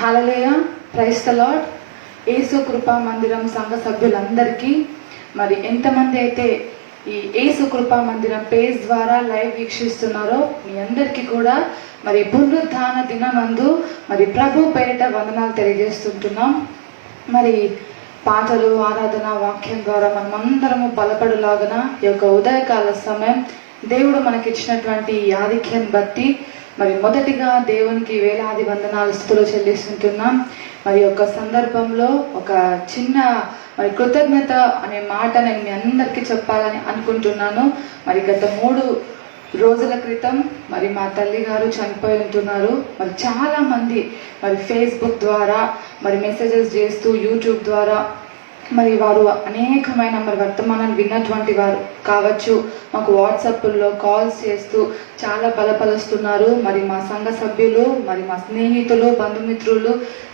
Hallelujah, praise the Lord. Yesu Krupa Mandiram సంఘ సభ్యులందరికీ మరి ఎంతమంది అయితే ఈ యేసు కృపా మందిరం పేజ్ ద్వారా లైవ్ వీక్షిస్తున్నారో మీ అందరికీ కూడా మరి పునరుద్ధాన దినమందు మరి ప్రభు పేరిట వందనాలు తెలియజేస్తుంటున్నాం. మరి పాటలు, ఆరాధన, వాక్యం ద్వారా మనమందరము బలపడులాగన ఈ యొక్క ఉదయకాల సమయం దేవుడు మనకిచ్చినటువంటి ఆధిక్యం బట్టి మరి మొదటిగా దేవునికి వేలాది వందనాలు స్తుతులు చెల్లిస్తుంటున్నాం. మరి యొక్క సందర్భంలో ఒక చిన్న మరి కృతజ్ఞత అనే మాట నేను మీ అందరికీ చెప్పాలని అనుకుంటున్నాను. మరి గత 3 రోజుల క్రితం మరి మా తల్లి గారు చనిపోయి ఉంటున్నారు. మరి చాలా మంది మరి ఫేస్బుక్ ద్వారా మరి మెసేజెస్ చేస్తూ, యూట్యూబ్ ద్వారా మరి వారు అనేకమైన మరి వర్తమానాన్ని విన్నటువంటి వారు కావచ్చు, మాకు వాట్సాప్లో కాల్స్ చేస్తూ చాలా బలపరుస్తున్నారు. మరి మా సంఘ సభ్యులు, మరి మా స్నేహితులు, బంధుమిత్రులు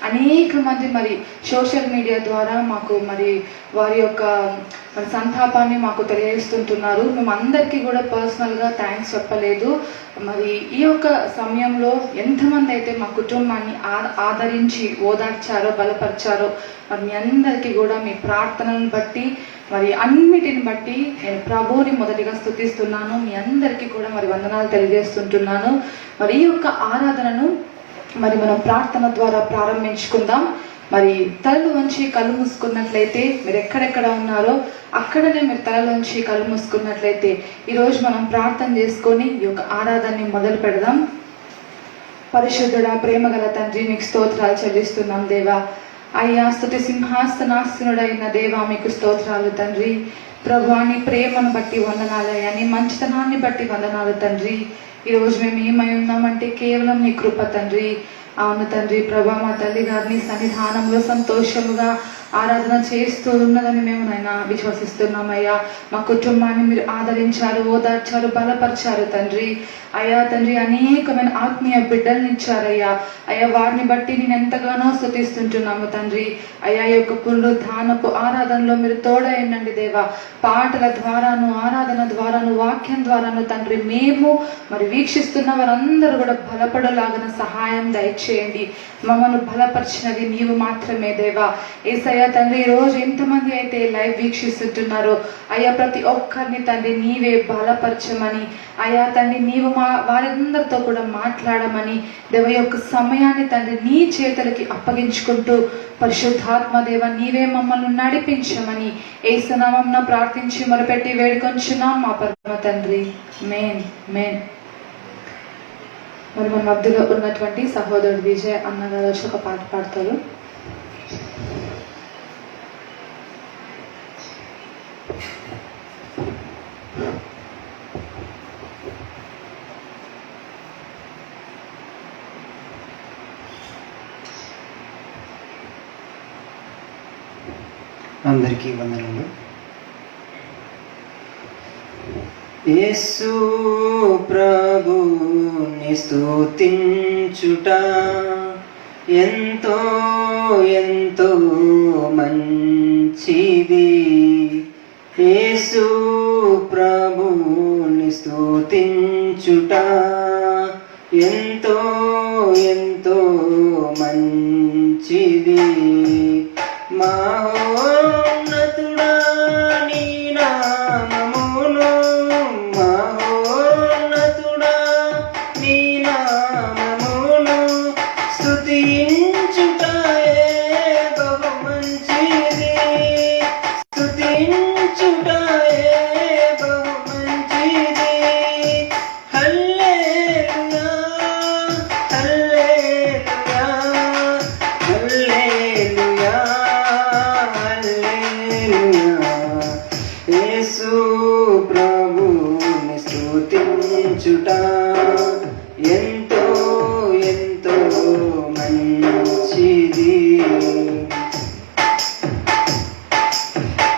అనేక మంది మరి సోషల్ మీడియా ద్వారా మాకు మరి వారి యొక్క మరి సంతాపాన్ని మాకు తెలియజేస్తుంటున్నారు. మేము అందరికీ కూడా పర్సనల్గా థ్యాంక్స్ చెప్పలేదు. మరి ఈ యొక్క సమయంలో ఎంతమంది అయితే మా కుటుంబాన్ని ఆదరించి ఓదార్చారో, బలపరిచారో మరి మీ అందరికీ కూడా మీ ప్రార్థనలను బట్టి మరి అన్నిటిని బట్టి నేను ప్రభువుని మొదటిగా స్తుతిస్తున్నాను. మీ అందరికీ కూడా మరి వందనాలు తెలియజేస్తుంటున్నాను. మరి ఈ యొక్క ఆరాధనను మరి మనం ప్రార్థన ద్వారా ప్రారంభించుకుందాం. మరి తలలు వంచి కళ్ళు మూసుకున్నట్లయితే మీరు ఎక్కడెక్కడ ఉన్నారో అక్కడనే మీరు తలలోంచి కళ్ళు మూసుకున్నట్లయితే ఈరోజు మనం ప్రార్థన చేసుకొని ఈ యొక్క ఆరాధనని మొదలు పెడదాం. పరిశుద్ధుడా, ప్రేమగల తండ్రి, మీకు స్తోత్రాలు చెల్లిస్తున్నాం దేవా. అయ్యా, స్తుతి సింహాసనాసనుడైన దేవా, మీకు స్తోత్రాలు తండ్రి. ప్రభువా, నీ ప్రేమను బట్టి వందనాలయ్యా, నీ మంచితనాన్ని బట్టి వందనాలు తండ్రి. ఈరోజు మేము ఏమై ఉన్నామంటే కేవలం నీ కృప తండ్రి. అవును తండ్రి. ప్రభా, మా తల్లి గారిని సన్నిధానంలో సంతోషముగా ఆరాధన చేస్తూ ఉన్నదని మేము నాయన విశ్వసిస్తున్నామయ్యా. మా కుటుంబాన్ని మీరు ఆదరించారు, ఓదార్చారు, బలపరిచారు తండ్రి. అయ్యా తండ్రి, అనేకమైన ఆత్మీయ బిడ్డల్ని ఇచ్చారయ్యా. అయ్యా, వారిని బట్టి నేను ఎంతగానో స్తుతిస్తుంటున్నాము తండ్రి. అయ్యా, ఈ యొక్క పునరుద్ధానపు ఆరాధనలో మీరు తోడైండండి దేవా. పాటల ద్వారాను, ఆరాధన ద్వారాను, వాక్యం ద్వారాను తండ్రి మేము మరి వీక్షిస్తున్న వారందరూ కూడా బలపడలాగిన సహాయం దయచేయండి. మమ్మల్ని బలపరిచినది నీవు మాత్రమే దేవా. ఏసయ్యా తండ్రి, ఈరోజు ఎంతమంది అయితే లైవ్ వీక్షిస్తుంటున్నారో అయ్యా, ప్రతి ఒక్కరిని తండ్రి నీవే బలపరచమని, అయ్యా తండ్రి నీవు వారందరితో కూడా మాట్లాడమని దేవ యొక్క సమయాన్ని తండ్రి నీ చేతులకి అప్పగించుకుంటూ పరిశుద్ధాత్మ దేవ నీవే మమ్మల్ని నడిపించమని యేసు నామమున ప్రార్థించి మొరపెట్టి వేడుకొంచున్నాం మా పరమ తండ్రి. మేన్ మేన్. మరి మన మధ్యలో ఉన్నటువంటి సహోదరుడు విజయ్ అన్నగారు వచ్చి ఒక పాట పాడతారు. అందరికీ వందనములు. యేసు ప్రభుని స్తుతించుట ఎంతో ఎంతో మంచిది. యేసు ప్రభుని స్తుతించుట ఎంతో ఎంతో మంచిది. మహోన్నతుడా నీ నామమును, మహోన్నతుడా నీ నామమును స్తుతించుటయే బహు మంచిది. స్తుతించుటయే బహు మంచిది. హల్లెలూయా, హల్లెలూయా, హల్లెలూయా, హల్లెలూయా. యేసు ప్రభుని స్తుతించుట ఎంతో ఎంతో మంచిది.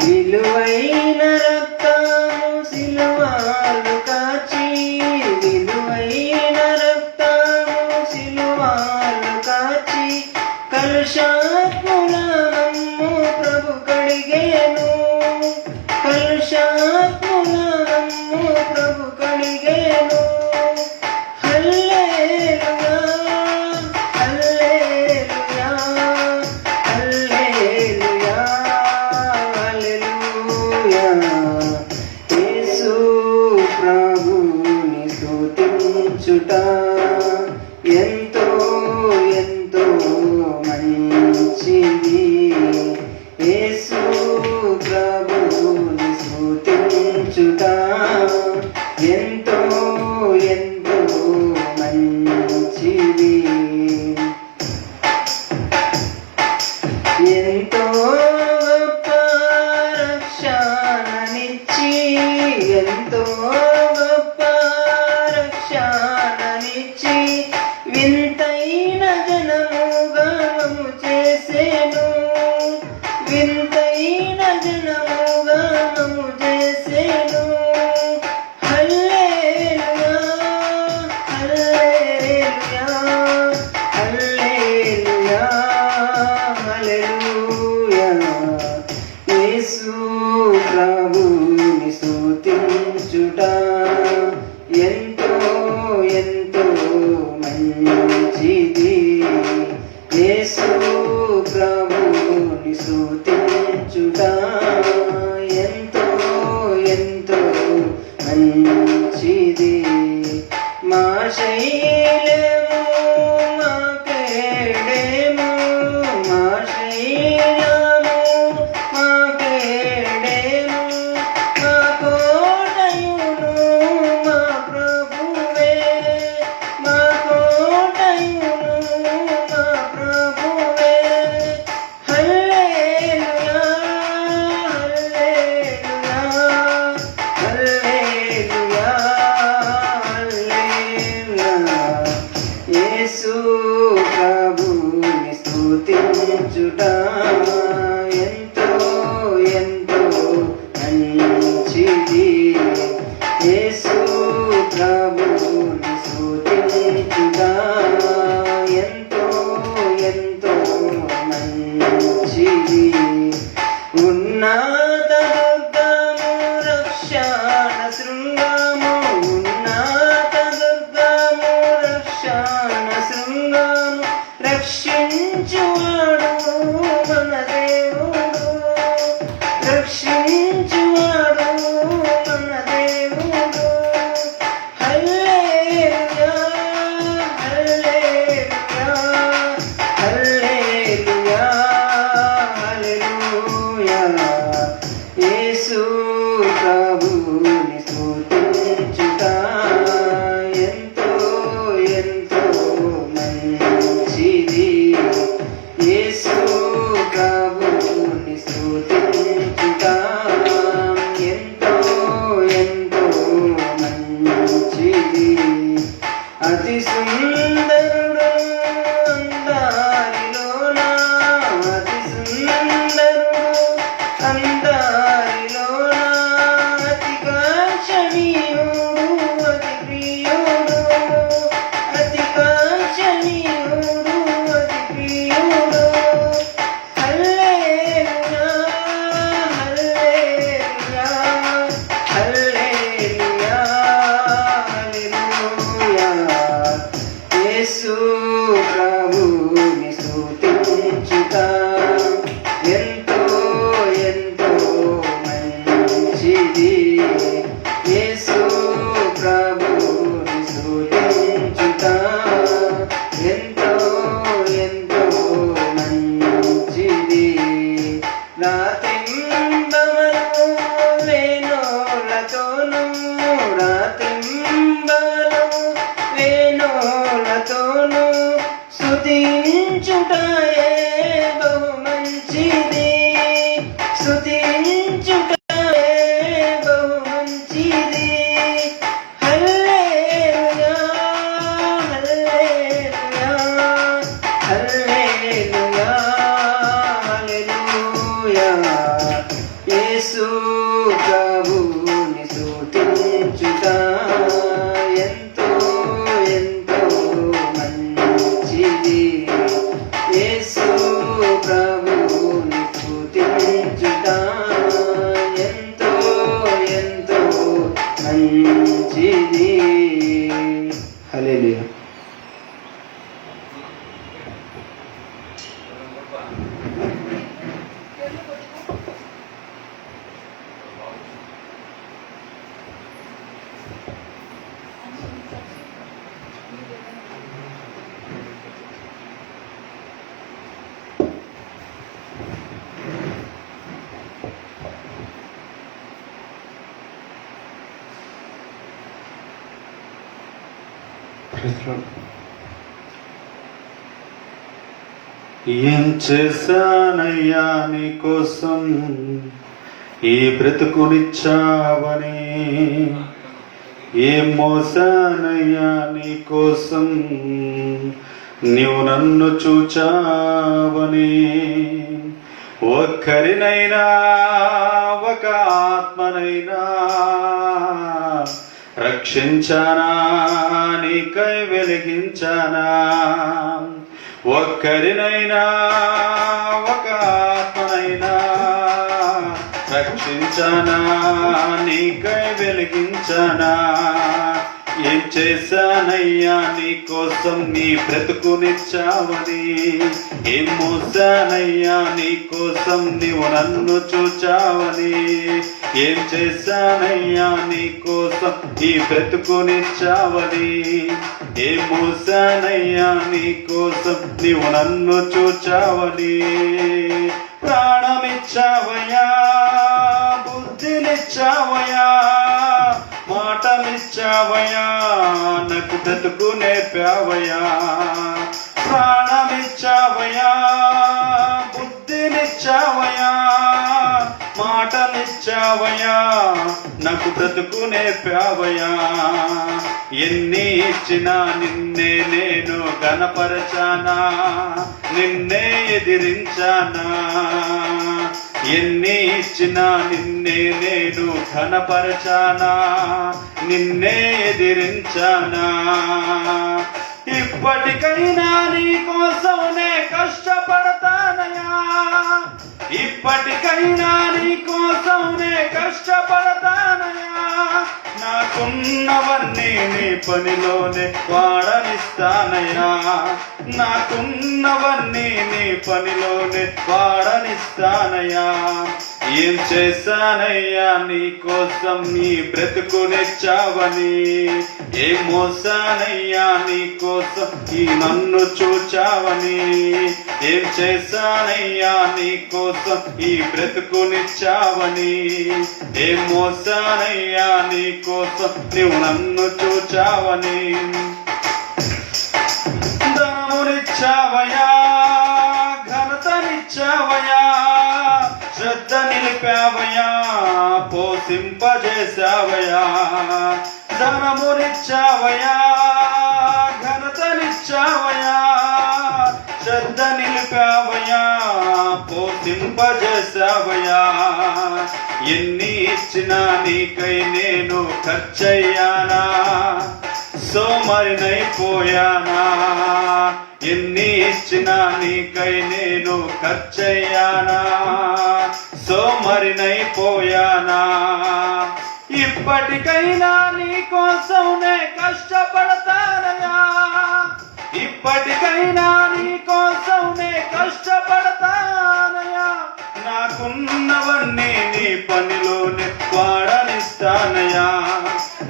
విలువైన రక్తము సిలువలో కాచి, విలువైన రక్తము సిలువలో కాచి కలుషాత్ములము ప్రభు కడిగేను, కలుషాత్ములము ప్రభు కడిగేను. హల్లెలూయా, హల్లెలూయా, స్తుతించుట ఎంతో ఎంతో మంచిది. ఎంతో గొప్ప రక్షణనిచ్చి, ఎంతో గొప్ప రక్షణనిచ్చి, వింతైన జనముగా మమ్ము చేసెను, వింతైన జనముగా మమ్ము చేసెను. హల్లెలూయా హల్లెలూయా హల్లెలూయా హల్లెలూయా. యేసు ప్రభుని స్తుతించుట ఎంతో ఎంతో మంచిది. యేసు ప్రభుని స్తుతించుట ఎంతో ఎంతో మంచిది. మా శైలము మా కేడెము, మా శైలము మా కేడెము, మా కోటయును మా ప్రభువే, మా కోటయును మా ప్రభువే. హల్లెలూయా హల్లెలూయా హల్లెలూయా హల్లెలూయా. యేసు ప్రభుని స్తుతించుట ఎంతో ఎంతో మంచిది. యేసు ప్రభుని స్తుతించుట ఎంతో ఎంతో మంచిది. ఉన్నత దుర్గము రక్షణ శృంగము, ఉన్నత దుర్గము రక్షణ శృంగము, రక్షించువాడు మన దేవుడు, రక్షించువాడు మన దేవుడు. హల్లెలూయా హల్లెలూయా హల్లెలూయా హల్లెలూయా. యేసు ప్రభుని స్తుతించుట ఎంతో ఎంతో మంచిది. యేసు ప్రభుని స్తుతించుట ఎంతో ఎంతో మంచిది. అతి సుందరుడు అందారిలోన, అతి సుందరుడు అందారిలోన, అతి కాంక్షణీయుడు అతి ప్రియుడు, అతి కాంక్షణీయుడు అతి ప్రియుడు. హల్లెలూయా హల్లెలూయా హల్లెలూయా హల్లెలూయా. యేసు ప్రభుని స్తుతించుట ఎంతో ఎంతో మంచిది. యేసు ప్రభుని స్తుతించుట ఎంతో ఎంతో మంచిది. రాతింబవలు వేణోలతోను, రాతింబవలు వేణోలతోను స్తుతించుటయే బహు మంచిది, స్తుతించుటయే బహు మంచిది. హల్లెలూయా హల్లెలూయా హల్లెలూయా హల్లెలూయా. యేసు ప్రభుని స్తుతించుట ఎంతో ఎంతో మంచిది. యేసు ప్రభుని స్తుతించుట ఎంతో ఎంతో మంచిది. హల్లెలూయా. ఏం చేశానయ్యా నీ కోసం ఈ బ్రతుకునిచ్చావని, ఏం మోసానయ్యా నీ కోసం నీవు నన్ను చూచావని, ఒక్కరినైనా ఒక ఆత్మనైనా రక్షించానా, నీకై వెలిగించానా, ఒక్కరినైనా ఒక ఆత్మనైనా రక్షించానా, నీకై వెలిగించానా, ఏం చేశానయ్యా నీ కోసం నీ బ్రతుకునిచ్చావని, ఏం మోసానయ్యా నీ కోసం నీవు నన్ను చూచావని, ఏం చేశానయ్యా నీ కోసం ఈ బ్రతుకునిచ్చావని, ఏం మోసానయ్యా నీ కోసం నీవు నన్ను చూచావని, ప్రాణమిచ్చావయ్యా, బుద్ధినిచ్చావయ్యా, మాటలిచ్చావయ్యా, నాకు బ్రతుకు నేర్పావయ్యా, ప్రాణమిచ్చావయ్యా, బుద్ధినిచ్చావయ్యా, మాటలిచ్చావయ్యా, నాకు బ్రతుకు నేర్పావయ్యా, ఎన్ని ఇచ్చినా నిన్నే నేను గణపరచానా, నిన్నే ఎదిరించానా, ఎన్ని ఇచ్చినా నిన్నే నేను ఘనపరచానా, నిన్నే ఎదిరించానా, ఇప్పటికైనా నీ కోసమే కష్టపడతానయా, ఇప్పటికైనా నీ కోసమే కష్టపడతానయా, నాకున్నవన్నీ నీ పనిలోనే వాడనిస్తానయ్యా, నాకున్నవన్నీ నీ పనిలోనే వాడనిస్తానయ్యా, ఏం చేశానయ్యా నీ కోసం నీ బ్రతుకునిచ్చావని, ఏం మోసానయ్యా నీ కోసం ఈ నన్ను చూచావని, ఏం చేశానయ్యా నీ కోసం ఈ బ్రతుకునిచ్చావని, ఏం మోసానయ్యా నీ కోసం నీవు నన్ను చూచావని, ధనమునిచ్చావయ్యా, ఘనతనిచ్చావయ్యా, శ్రద్ధ నిలిపావయ్యా, పోషింపజేశావయ్యా, ధనమునిచ్చావయ్యా, ఘనతనిచ్చావయ్యా, శ్రద్ధ నిలిపావయ్యా, పోషింపజేశావయ్యా, ఎన్ని ఇచ్చినా నీకై నేను ఖర్చయ్యానా, సోమరినైపోయానా, ఎన్ని ఇచ్చినా నీకై నేను ఖర్చయ్యానా, సోమరినైపోయానా, ఇప్పటికైనా నీ కోసమే కష్టపడతానయ్యా, ఇప్పటికైనా నీ కోసమే కష్టపడతానయ్యా, నాకున్నవన్నీ నీ పనిలోనే వాడనిస్తానయ్యా,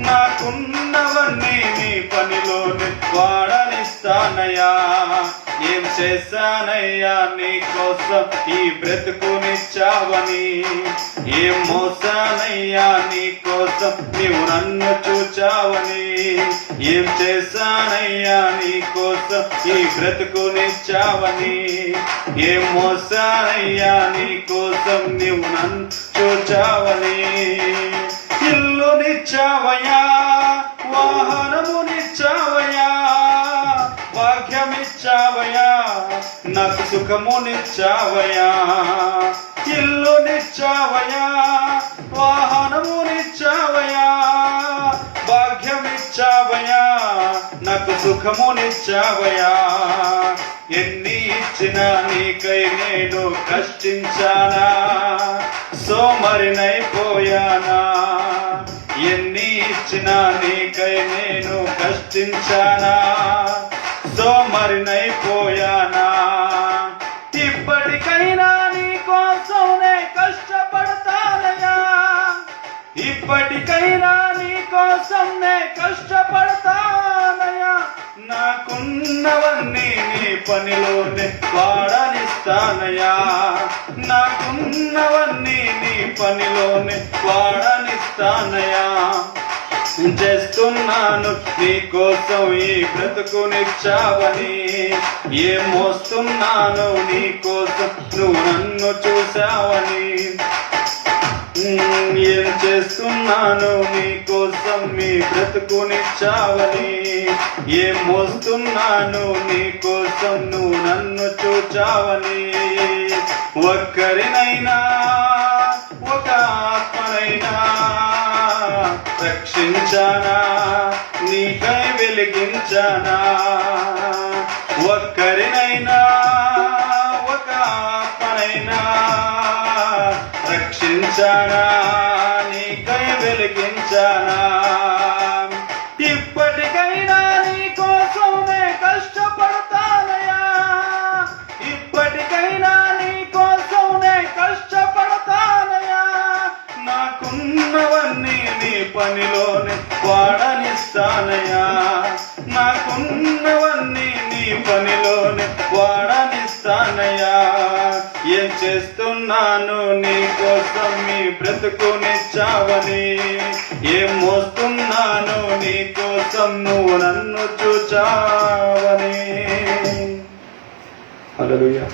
నాకున్నవన్నీ నీ పనిలోనే వాడనిస్తానయ్యా, ఏం చేశానయ్యా నీ కోసం ఈ బ్రతుకునిచ్చావని, ఏం మోసానయ్యా నీ కోసం నీవు నన్ను చూచావని, ఏం చేశానయ్యా నీ కోసం ఈ బ్రతుకునిచ్చావని, ఏం మోసానయ్యా నీ కోసం నీవు నన్ను చూచావని, ఇల్లునిచ్చావయ్యా, వాహనమునిచ్చావయ్యా, భాగ్యమిచ్చావయ్యా, నాకు సుఖమునిచ్చావయ్యా, ఇల్లునిచ్చావయ్యా, వాహనమునిచ్చావయ్యా, భాగ్యమిచ్చావయ్యా, నాకు సుఖమునిచ్చావయ్యా, ఎన్ని ఇచ్చినా నీకై నేను కష్టించానా, సోమరినైపోయానా, ఎన్ని ఇచ్చినా నీకై నేను కష్టించానా, సోమరినైపోయానా, ఇప్పటికైనా నీ కోసమే కష్టపడతానయ్యా, ఇప్పటికైనా నీ కోసమే కష్టపడతానయ్యా, నాకున్నవన్నీ నీ పనిలోనే వాడనిస్తానయ్యా, నాకున్నవన్నీ నీ పనిలోనే వాడనిస్తానయ్యా, చేస్తున్నాను నీ కోసం ఈ బ్రతుకునిచ్చావని. ఏం మోస్తున్నాను నీ కోసం నువ్వు నన్ను చూసావని. ఏం చేస్తున్నాను నీ కోసం నీ బ్రతుకునిచ్చావని. ఏం మోస్తున్నాను నీ కోసం నువ్వు నన్ను చూచావని. ఒక్కరినైనా ఒక ఆత్మనైనా రక్షించానా నీకై వెలిగించానా. ఒక్కరినైనా ఒక ఆత్మనైనా రక్షించానా నీకై వెలిగించానా. ఇప్పటికైనా నీ కోసమే కష్టపడతానయ్యా. ఇప్పటికైనా నీ కోసమే కష్టపడతానయ్యా. నాకున్నవన్నీ నీ పనిలోనే వాడనిస్తానయ్యా. నాకున్నవన్నీ నీ పనిలోనే వాడనిస్తానయ్యా. ఏం చేస్తున్నాను నీ కోసం నీ బ్రతుకునిచ్చావని. ఏం మోస్తున్నాను నీ కోసం నువ్వు నన్ను చూచావని. హల్లెలూయా.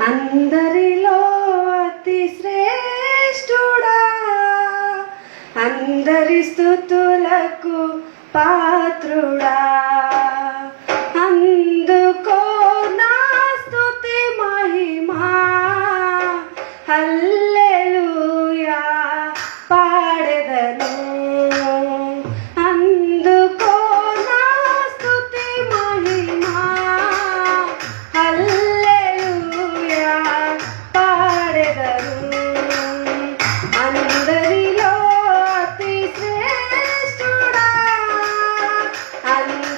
అందరిలో అతి శ్రేష్ఠుడా, అందరి స్తుతులకు పాత్రుడా, అందుకో నా స్తుతి మహిమా. హల్లెలూయా పాడెదను. అందుకో నా స్తుతి మహిమా. హల్లెలూయా పాడెదను. అందరిలో అతి శ్రేష్ఠుడా, అందరి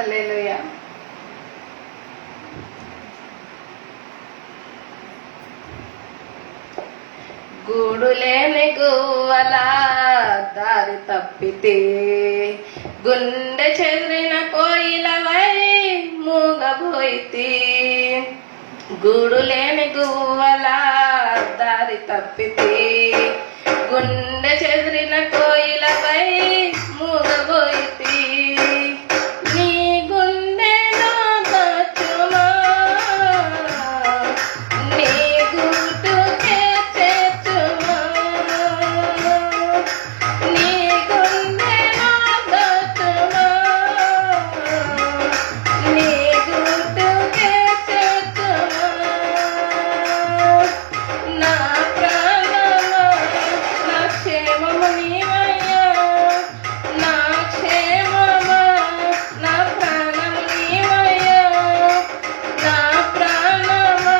హల్లెలూయా. గూడు లేని గువ్వల దారి తప్పితే, గుండె చెదిరిన కోయిలవై మూగబోయితి. గూడు లేని గువ్వల దారి తప్పితే, గుండె చెదిరిన కోయిలవై మూగబోయితి. నీ గుండెలో దాచుమా, నీ గుర్తుకే చేర్చుమా. నీ గుండెలో దాచుమా, నీ గుర్తుకే చేర్చుమా. నా ప్రాణమా, నా క్షేమము నీవయ్యా. నా క్షేమమా, నా ప్రాణము నీవయ్యా. నా ప్రాణమా,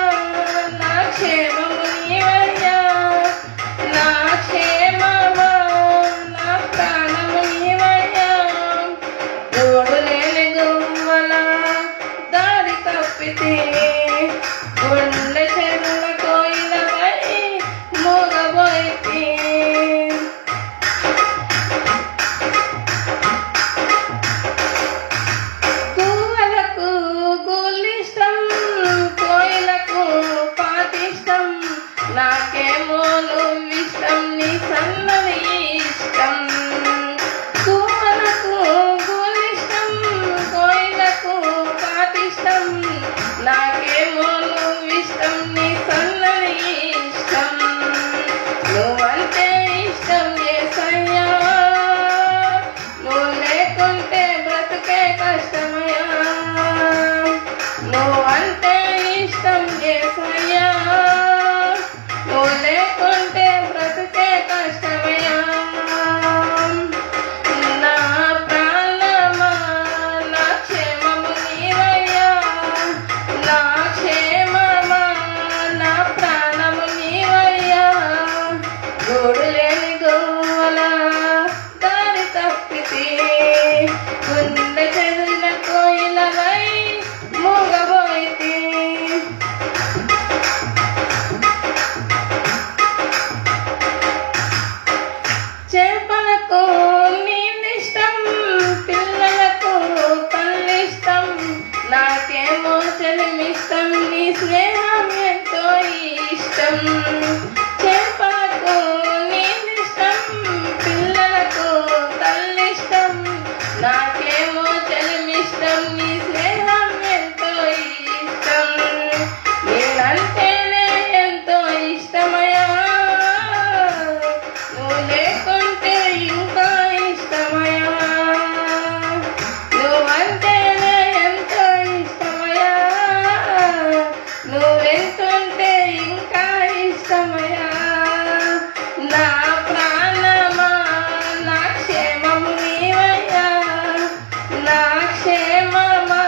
నా క్షేమము నీవయ్యా. నా క్షేమమా, నా ప్రాణము నీవయ్యా. గూడు లేని గువ్వల దారి తప్పితే, గుండె చెరుల కోయిలవై మూగబోయితి. గువ్వలకు గులిష్టం, కోయిలకు పాటిష్టం. నాకేమో నువ్విష్టం, నీ సన్నని ఇష్టం. గువ్వలకు గులిష్టం, కోయిలకు పాటిష్టం. నాకేమో నువ్విష్టం, నీ సన్నని ఇష్టం. నువ్వంటే ఇష్టం యేసయ్యా, నువ్వు లేకుంటే బ్రతుకే కష్టమయ్యా. నువ్వంటే ఇష్టం యేసయ్యా, నువ్వు లేకుంటే బ్రతుకే కష్టమయ్యా. నా ప్రాణమా, నా క్షేమము నీవయ్యా. నా క్షేమమా, నా ప్రాణము నీవయ్యా. గూడు లేని గువ్వల దారి తప్పితే, గుండె చెదిరిన కోయిలవై మూగబోయితి. చేపలకు నీళ్ళిష్టం, పిల్లలకు తల్లిష్టం. నాకేమో చెలిమిష్టం, నీ స్నేహం ఎంతో ఇష్టం. చేపలకు నీళ్ళిష్టం, పిల్లలకు తల్లిష్టం. నాకేమో చెలిమిష్టం, నీ స్నేహం ఎంతో ఇష్టం. నేనంటేనే ఎంతో ఇష్టమయ్యా, నువ్వు లేకుంటే ఇంకా ఇష్టమయ్యా. నువ్వంటేనే ఎంతో ఇష్టమయ్యా, నువ్వెంతుంటే ఇంకా ఇష్టమయ్యా. నా ప్రాణమా, నా క్షేమము నీవయ్యా. నా క్షేమమా,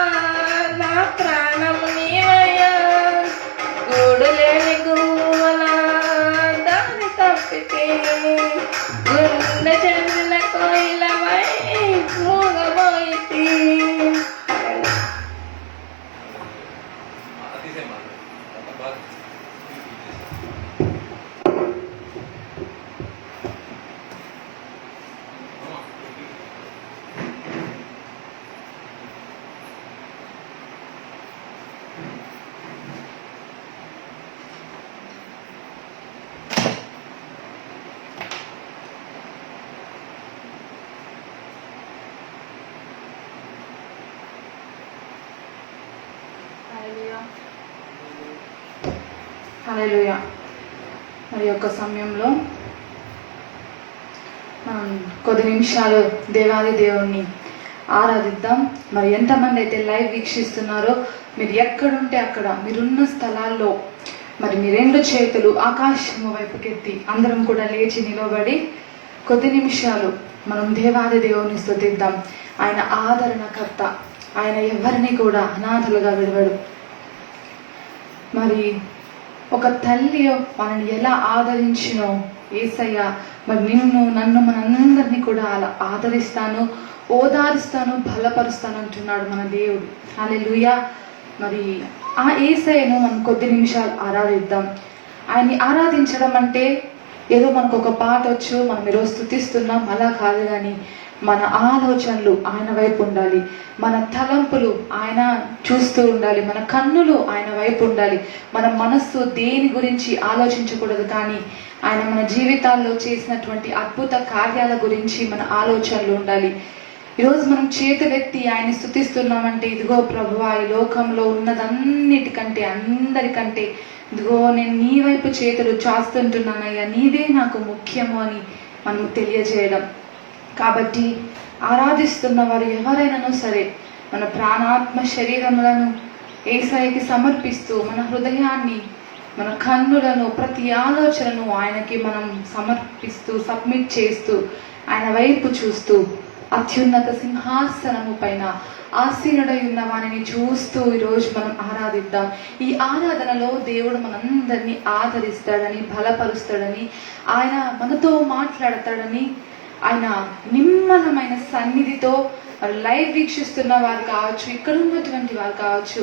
నా ప్రాణము నీవయ్యా. గూడు లేని గువ్వల దారి తప్పితే, గుండె చెదిరిన కోయిలవై మూగబోయితి. హల్లెలూయా. మరి యొక్క సమయంలో మనం కొద్ది నిమిషాలు దేవాది దేవుణ్ణి ఆరాధిద్దాం. మరి ఎంతమంది అయితే లైవ్ వీక్షిస్తున్నారో, మీరు ఎక్కడుంటే అక్కడ మీరున్న స్థలాల్లో మరి మీ రెండు చేతులు ఆకాశము వైపుకెత్తి అందరం కూడా లేచి నిలబడి కొద్ది నిమిషాలు మనం దేవాది దేవుని స్తుతిద్దాం. ఆయన ఆదరణకర్త, ఆయన ఎవరిని కూడా అనాథలుగా విడవడు. మరి ఒక తల్లి మనని ఎలా ఆదరించినో యేసయ్య మరి నన్ను మనందరినీ కూడా అలా ఆదరిస్తాను, ఓదారుస్తాను, బలపరుస్తాను అంటున్నాడు మన దేవుడు. హల్లెలూయా. మరి ఆ యేసయ్యను మనం కొద్ది నిమిషాలు ఆరాధిద్దాం. ఆయన్ని ఆరాధించడం అంటే ఏదో మనకు ఒక పాట వచ్చు, మనం ఈరోజు స్తుతిస్తున్నాం అలా కాదు. కానీ మన ఆలోచనలు ఆయన వైపు ఉండాలి, మన తలంపులు ఆయన చూస్తూ ఉండాలి, మన కన్నులు ఆయన వైపు ఉండాలి, మన మనస్సు దేని గురించి ఆలోచించకూడదు. కానీ ఆయన మన జీవితాల్లో చేసినటువంటి అద్భుత కార్యాల గురించి మన ఆలోచనలు ఉండాలి. ఈరోజు మనం చేతులెత్తి ఆయన స్తుతిస్తున్నామంటే, ఇదిగో ప్రభువా, ఈ లోకంలో ఉన్నదన్నిటికంటే అందరికంటే ఇదిగో నేను నీ వైపు చేతులు చాస్తుంటున్నానయ్యా, నీవే నాకు ముఖ్యము అని మనం తెలియజేయడం. కాబట్టి ఆరాధిస్తున్న వారు ఎవరైనానో సరే మన ప్రాణాత్మ శరీరములను యేసయ్యకి సమర్పిస్తూ, మన హృదయాన్ని, మన కన్నులను, ప్రతి ఆలోచనను ఆయనకి మనం సమర్పిస్తూ, సబ్మిట్ చేస్తూ, ఆయన వైపు చూస్తూ, అత్యున్నత సింహాసనము పైన ఆసీనుడై ఉన్న వారిని చూస్తూ ఈరోజు మనం ఆరాధిద్దాం. ఈ ఆరాధనలో దేవుడు మనందరినీ ఆదరిస్తాడని, బలపరుస్తాడని, ఆయన మనతో మాట్లాడతాడని, ఆయన నిమ్మలమైన సన్నిధితో లైవ్ వీక్షిస్తున్న వారు కావచ్చు, ఇక్కడ ఉన్నటువంటి వారు కావచ్చు,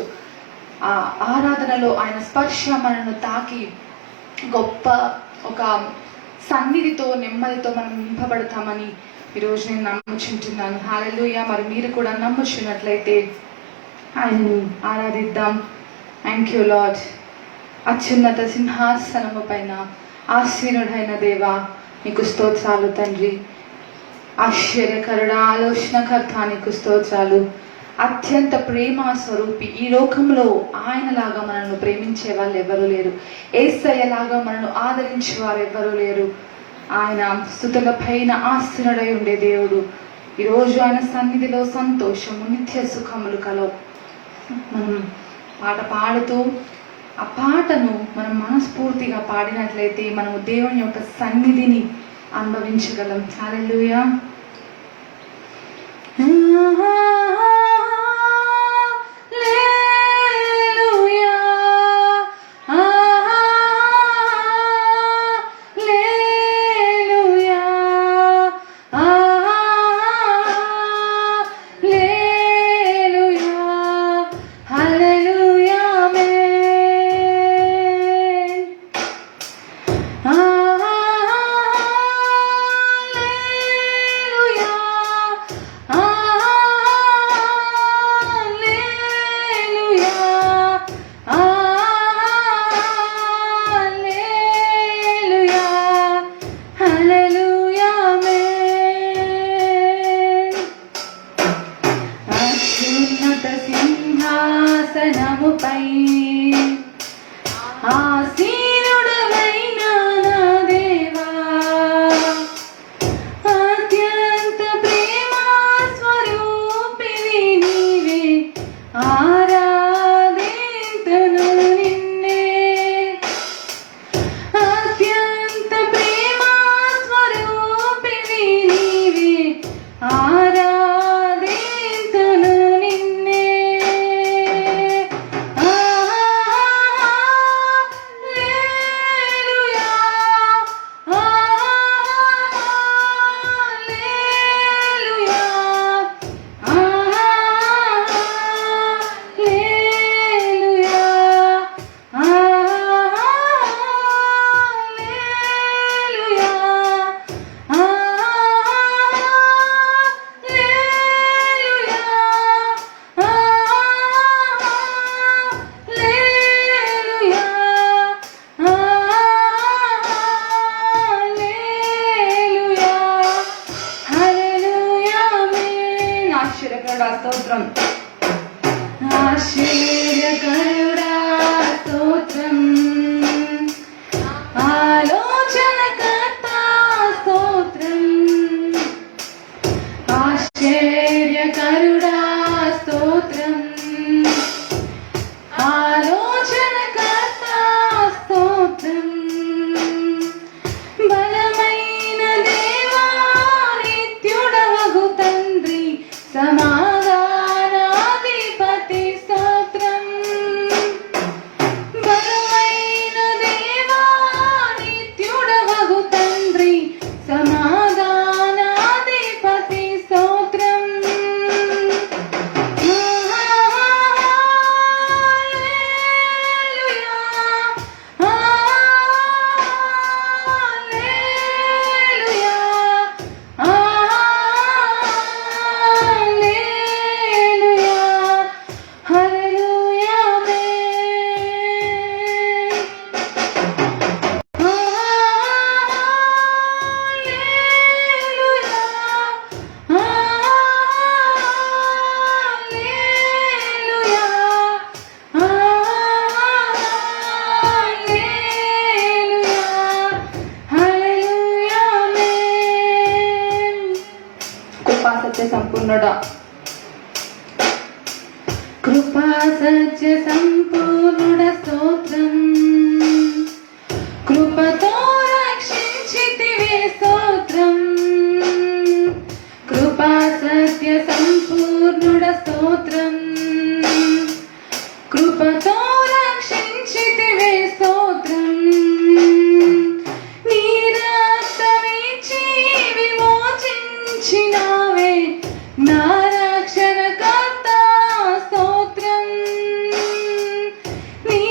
ఆ ఆరాధనలో ఆయన స్పర్శ మనను తాకి గొప్ప ఒక సన్నిధితో, నెమ్మదితో మనం నింపబడతామని ఈరోజు నేను నమ్ముచుంటున్నాను. హల్లెలూయా. మరి మీరు కూడా నమ్ముచున్నట్లయితే ఆయనను ఆరాధిద్దాం. Thank you lord. అత్యున్నత సింహాసనము పైన ఆసీనుడైన దేవా, నీకు స్తోత్రాలు తండ్రి. ఆశ్చర్యకరుడ, ఆలోచనకర్త, నీకు స్తోత్రాలు. అత్యంత ప్రేమ స్వరూపి, ఈ లోకంలో ఆయనలాగా మనల్ని ప్రేమించే వాళ్ళు ఎవరు లేరు, యేసయ్యలాగా మనల్ని ఆదరించే వారు ఎవరు లేరు. ఆయన స్తుతుల పైన ఆసీనుడై ఉండే దేవుడు. ఈరోజు ఆయన సన్నిధిలో సంతోషము, నిత్య సుఖములు కలవు. మనం పాట పాడుతూ ఆ పాటను మనం మనస్ఫూర్తిగా పాడినట్లయితే మనము దేవుని యొక్క సన్నిధిని అనుభవించగలం. హల్లెలూయా. సింహాసనముపై ఆసీనుడవైన నా దేవా, అత్యంత ప్రేమ స్వరూపివి నీవే, ఆరాధింతును నిన్నే. అత్యంత ప్రేమ స్వరూపివి నీవే, ఆరాధింతును నిన్నే. స్తోత్రం. ఆశ్చర్యకరుడా స్తోత్రం, ఆలోచనకర్త స్తోత్రం. ఆశ్చర్యకరుడా స్తోత్రం, ఆలోచనకర్త స్తోత్రం. బలమైన దేవా, నిత్యుడవగు తండ్రి, సమాధానాధిపతి స్తోత్రం. సంపూర్ణుడా, కృపా సత్య సంపూర్ణుడ స్తోత్రం, కృపతో రక్షించితివే స్తోత్రం, కృపా సత్య సంపూర్ణుడ స్తోత్రం, కృపతో రక్షించితివే స్తోత్రం, నీ రక్తమిచ్చి విమోచించినావే నా రక్షణకర్త స్తోత్రం, నీ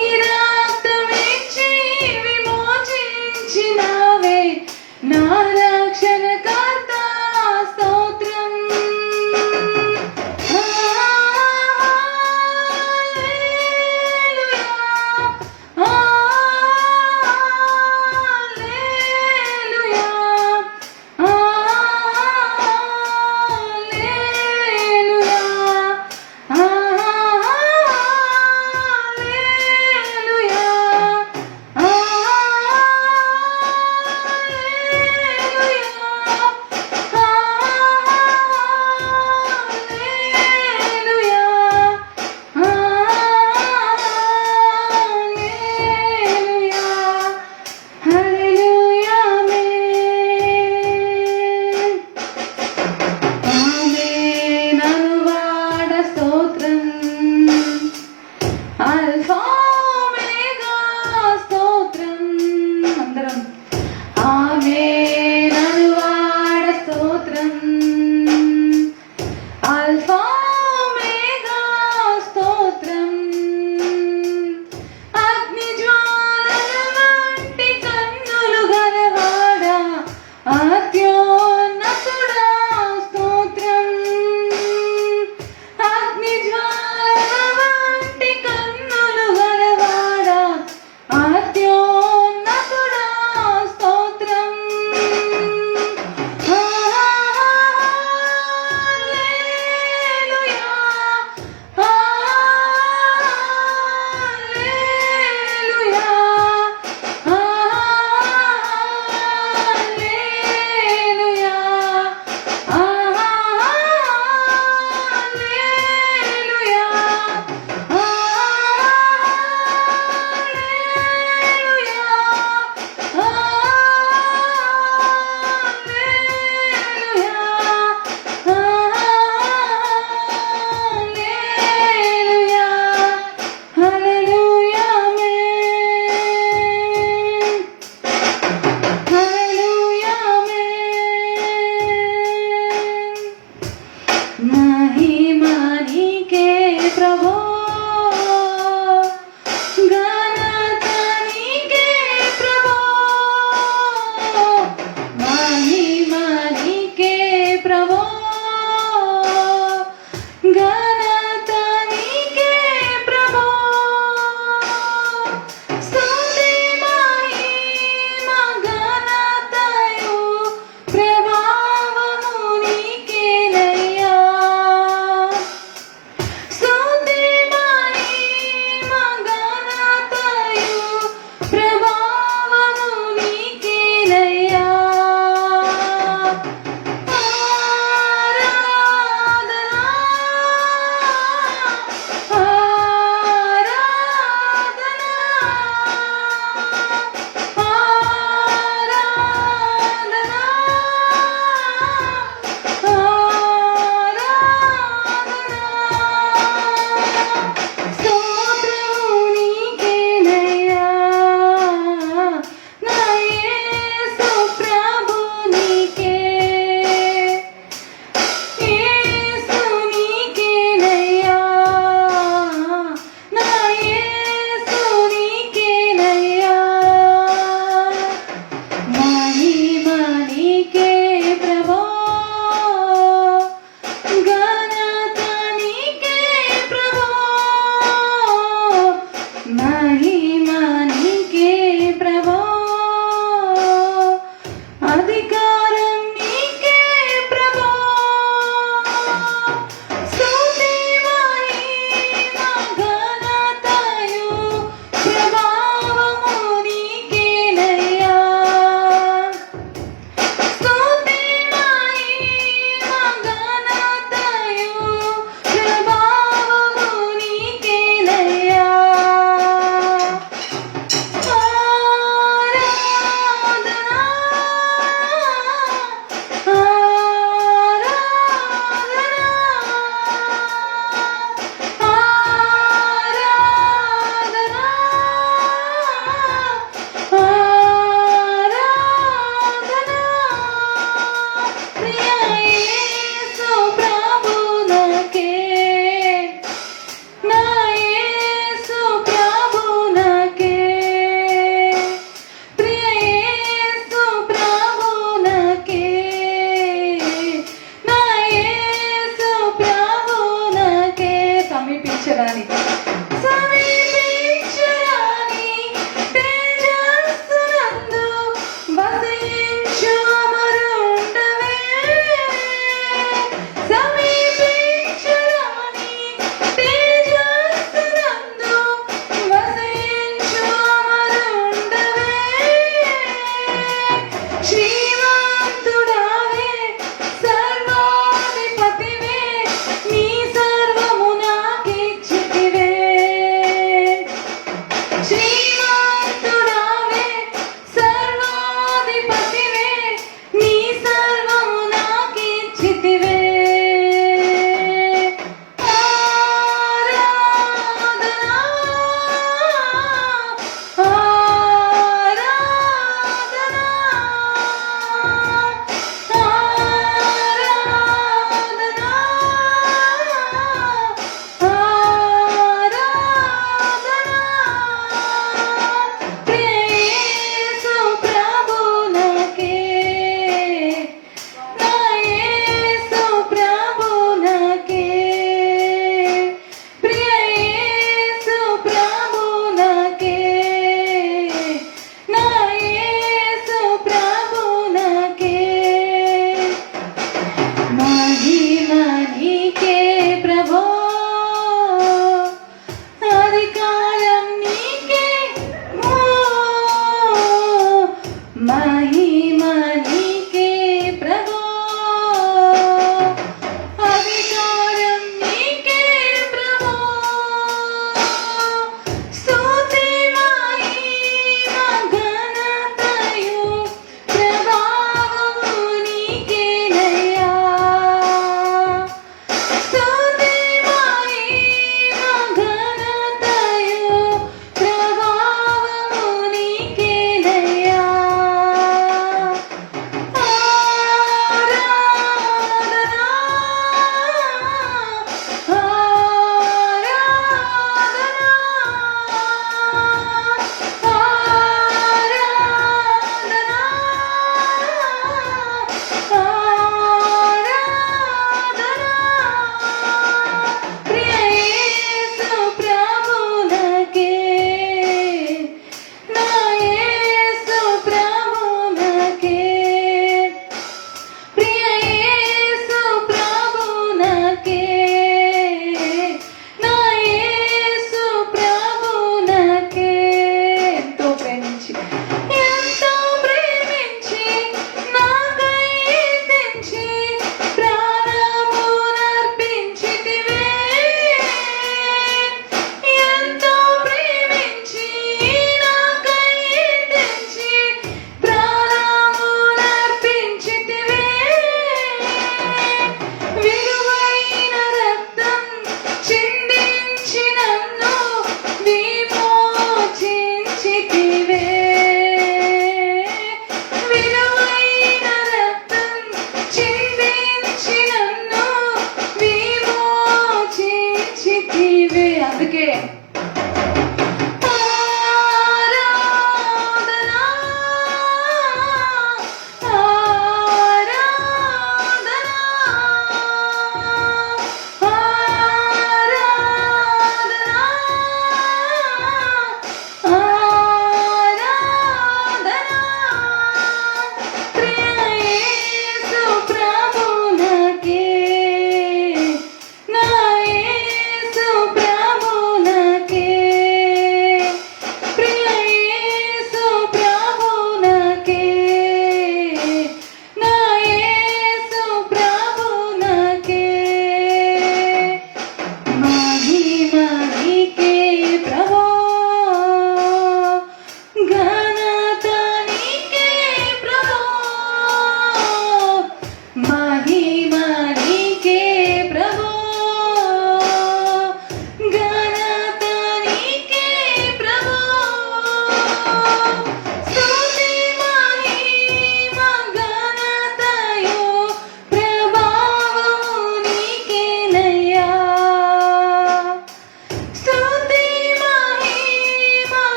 సమీపించరాని సమీపించరాని తేజస్సునందు వసించు అమరుండవే. సమీపించరాని తేజస్సునందు వసించు అమరుండవే. శ్రీమంతుడావే సర్వాధిపతివే నీ సర్వము నాకిచ్చితివే. శ్రీమంతుడావే సర్వాధిపతివే నీ సర్వము నాకిచ్చితివే.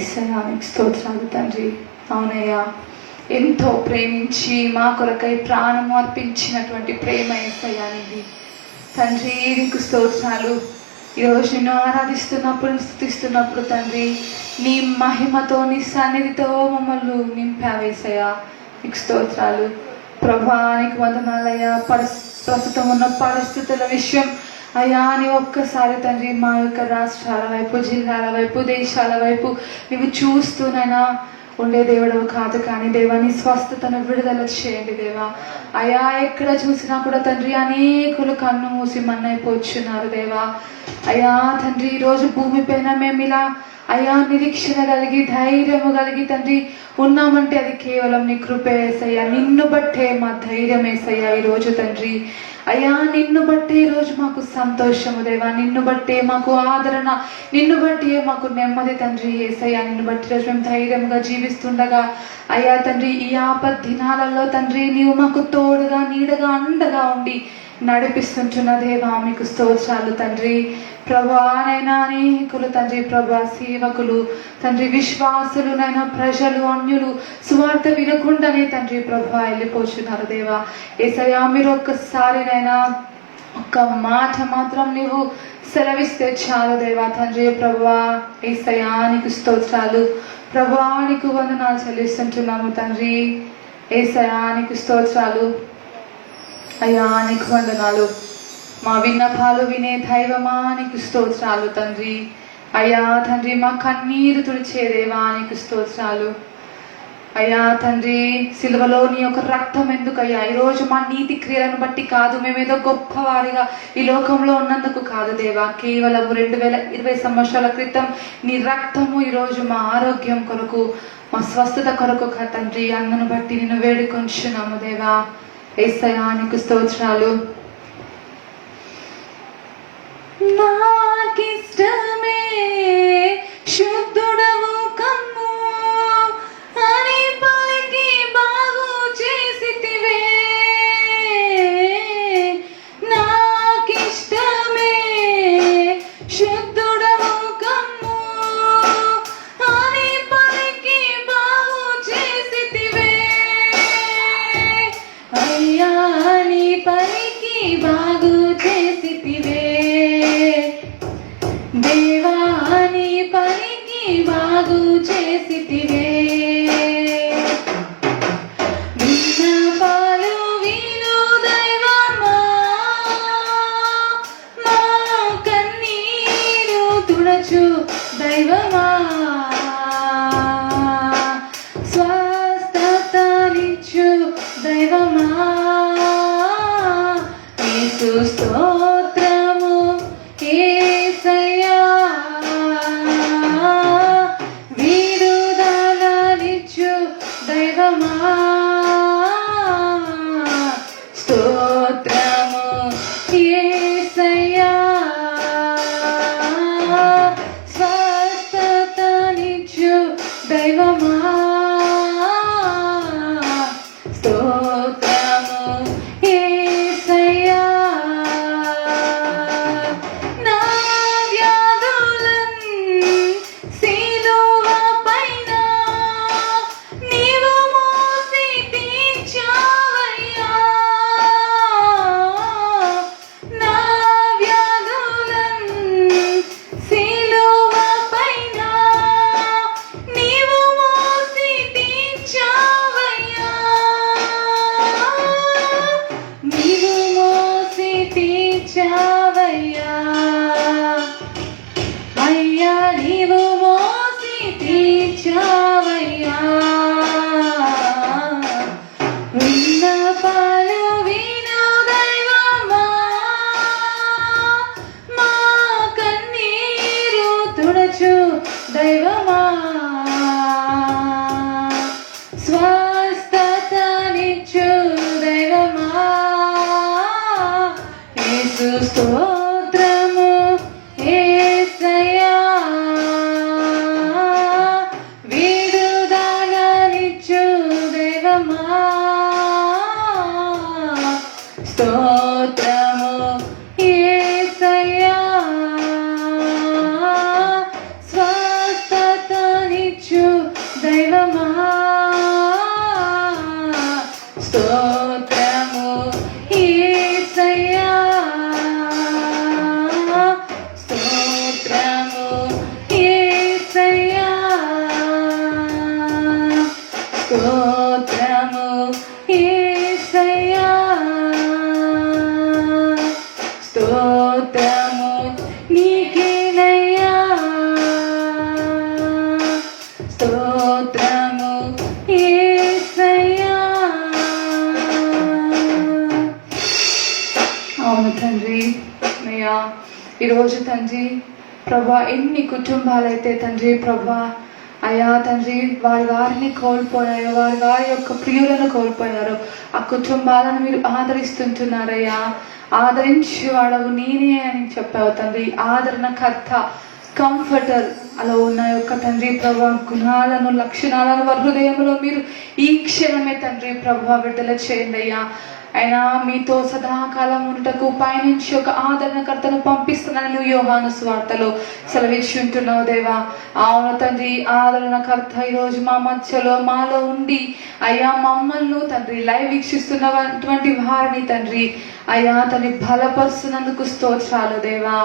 యేసయ్యా నీకు స్తోత్రాలు తండ్రి. అవునయ్యా, ఎంతో ప్రేమించి మా కొరకై ప్రాణము అర్పించినటువంటి ప్రేమ యేసయ్యా నీది తండ్రి. నీకు స్తోత్రాలు. ఈరోజు నిన్ను ఆరాధిస్తున్నప్పుడు స్తుతిస్తున్నప్పుడు తండ్రి, నీ మహిమతో నీ సన్నిధితో మమ్మల్ని నింపావేసయ్యా. నీకు స్తోత్రాలు ప్రభా. నీకు వందనాలయ్యా. ప్రస్తుతం ఉన్న పరిస్థితుల విషయం అయ్యా నీ ఒక్కసారి తండ్రి మా యొక్క రాష్ట్రాల వైపు, జిల్లాల వైపు, దేశాల వైపు నీవు చూస్తూనైనా ఉండే దేవుడవు కాదు కానీ దేవా, నీ స్వస్థతను విడుదల చేయండి దేవా. అయ్యా ఎక్కడ చూసినా కూడా తండ్రి అనేకులు కన్ను మూసి మన్నైపోతున్నారు దేవా. అయ్యా తండ్రి, ఈరోజు భూమిపైన మేము ఇలా అయ్యా నిరీక్షణ కలిగి ధైర్యము కలిగి తండ్రి ఉన్నామంటే అది కేవలం నీ కృపే యేసయ్యా. నిన్ను బట్టే మా ధైర్యం యేసయ్యా ఈరోజు తండ్రి. అయ్యా నిన్ను బట్టే ఈరోజు మాకు సంతోషము దేవా, నిన్ను బట్టే మాకు ఆదరణ, నిన్ను బట్టే మాకు నెమ్మది తండ్రి యేసయ్యా. నిన్ను బట్టి ఈరోజు మేము ధైర్యంగా జీవిస్తుండగా అయ్యా తండ్రి, ఈ ఆపద్ దినాలలో తండ్రి నీవు మాకు తోడుగా నీడగా అండగా ఉండి నడిపిస్తుంటున్న దేవా మీకు స్తోత్రాలు తండ్రి. ప్రభా నైనా అనేకులు తండ్రి ప్రభా సేవకులు తండ్రి, విశ్వాసులు నైనా ప్రజలు అన్యులు సువార్త వినకుండానే తండ్రి ప్రభా వెళ్ళిపోతున్నారు దేవా. యేసయ్యా మీరు ఒక్కసారి నైనా ఒక్క మాట మాత్రం నీవు సెలవిస్తే చాలు దేవా తండ్రి. ప్రభా యేసయ్యా నీకు స్తోత్రాలు ప్రభా. నీకు వందనాలు చెల్లిస్తుంటున్నాము తండ్రి. యేసయ్యా నీకు స్తోత్రాలు అయ్యా. నీకు వందనాలు. మా విన్నపాలు వినే దైవమా నీకు స్తోత్రాలు తండ్రి. అయ్యా తండ్రి, మా కన్నీరు తుడిచేదేవా నీకు స్తోత్రాలు అయ్యా తండ్రి. సిలువలో నీ యొక్క రక్తం ఎందుకయ్యా? ఈరోజు మా నీతి క్రియలను బట్టి కాదు, మేమేదో గొప్పవారిగా ఈ లోకంలో ఉన్నందుకు కాదు దేవా. కేవలం 2020 సంవత్సరాల క్రితం నీ రక్తము ఈరోజు మా ఆరోగ్యం కొరకు, మా స్వస్థత కొరకు తండ్రి. అందును బట్టి నిన్ను వేడుకొంచున్నాము దేవా. యేసయ్యా నీకు స్తోత్రాలు. నాకిష్టమే శుద్ధుడవు కమ్ము అని పలికి బాగు చేసితివే. నాకిష్టమే శుద్ధుడవు కమ్ము అని పలికి బాగు చేసితివే. అయ్యా నీ పలికి బాగు చేసితివే దేవా, నీ పలికి బాగు చేసితివే. విన్నపాలు విను దైవమా, మా కన్నీరు తుడచు దైవమా, స్వస్థతనిచ్చు దైవమా. యేసు స్తోత్రము యేసయ్యా. విడుదలనిచ్చు దైవమా, స్తోత్రము యేసయ్యా. స్వస్థతనిచ్చు దైవమా, స్తోత్రము యేసయ్యా. నా వ్యాధులన్ సిలువ పైన నీవు మోసి తీర్చావయ్యా. నా వ్యాధులన్ సిలువ పైన నీవు మోసి తీర్చావయ్యా. నీవు మోసి తీర్చావయ్యా. అయ్యా నీవు మోసి తీర్చావయ్యా. విన్నపాలు విను దైవమా, మా కన్నీరు తుడచు దైవమా, స్వస్థతనిచ్చు దైవమా. యేసు స్తోత్రము యేసయ్యా. విడుదలనిచ్చు దైవమా, స్తోత్రము యేసయ్యా. స్వస్థత స్తోత్రము యేసయ్యా, స్తోత్రము నీకేనయ్యా, స్తోత్రము యేసయ్యా. అవును తండ్రి, అయ్యా ఈరోజు తండ్రి ప్రభా ఎన్ని కుటుంబాలైతే తండ్రి ప్రభా అయ్యా తండ్రి వారిని కోల్పోయారో, వారి యొక్క ప్రియులను కోల్పోయారో ఆ కుటుంబాలను మీరు ఆదరిస్తుంటున్నారయ్యా. ఆదరించి వాడవు నేనే అని చెప్పావు తండ్రి. ఆదరణకర్త, కంఫర్టర్ అలా ఉన్న యొక్క తండ్రి ప్రభా గుణాలను, లక్షణాలను వారి హృదయంలో మీరు ఈ క్షణమే తండ్రి ప్రభా విడుదల చేయండి అయ్యా. అయినా మీతో సదాకాలం ఉండటకు పైనుంచి ఒక ఆదరణకర్తను పంపిస్తున్నాను నువ్వు యోహాను సువార్తలో సెలవిచ్చి ఉంటున్నావు దేవా. అవును తండ్రి, ఆదరణకర్త ఈరోజు మా మధ్యలో మాలో ఉండి అయ్యా మమ్మల్ని తండ్రి లైవ్ వీక్షిస్తున్నటువంటి వారిని తండ్రి అయ్యా తండ్రి బలపరుస్తున్నందుకు స్తోత్రాలు దేవా.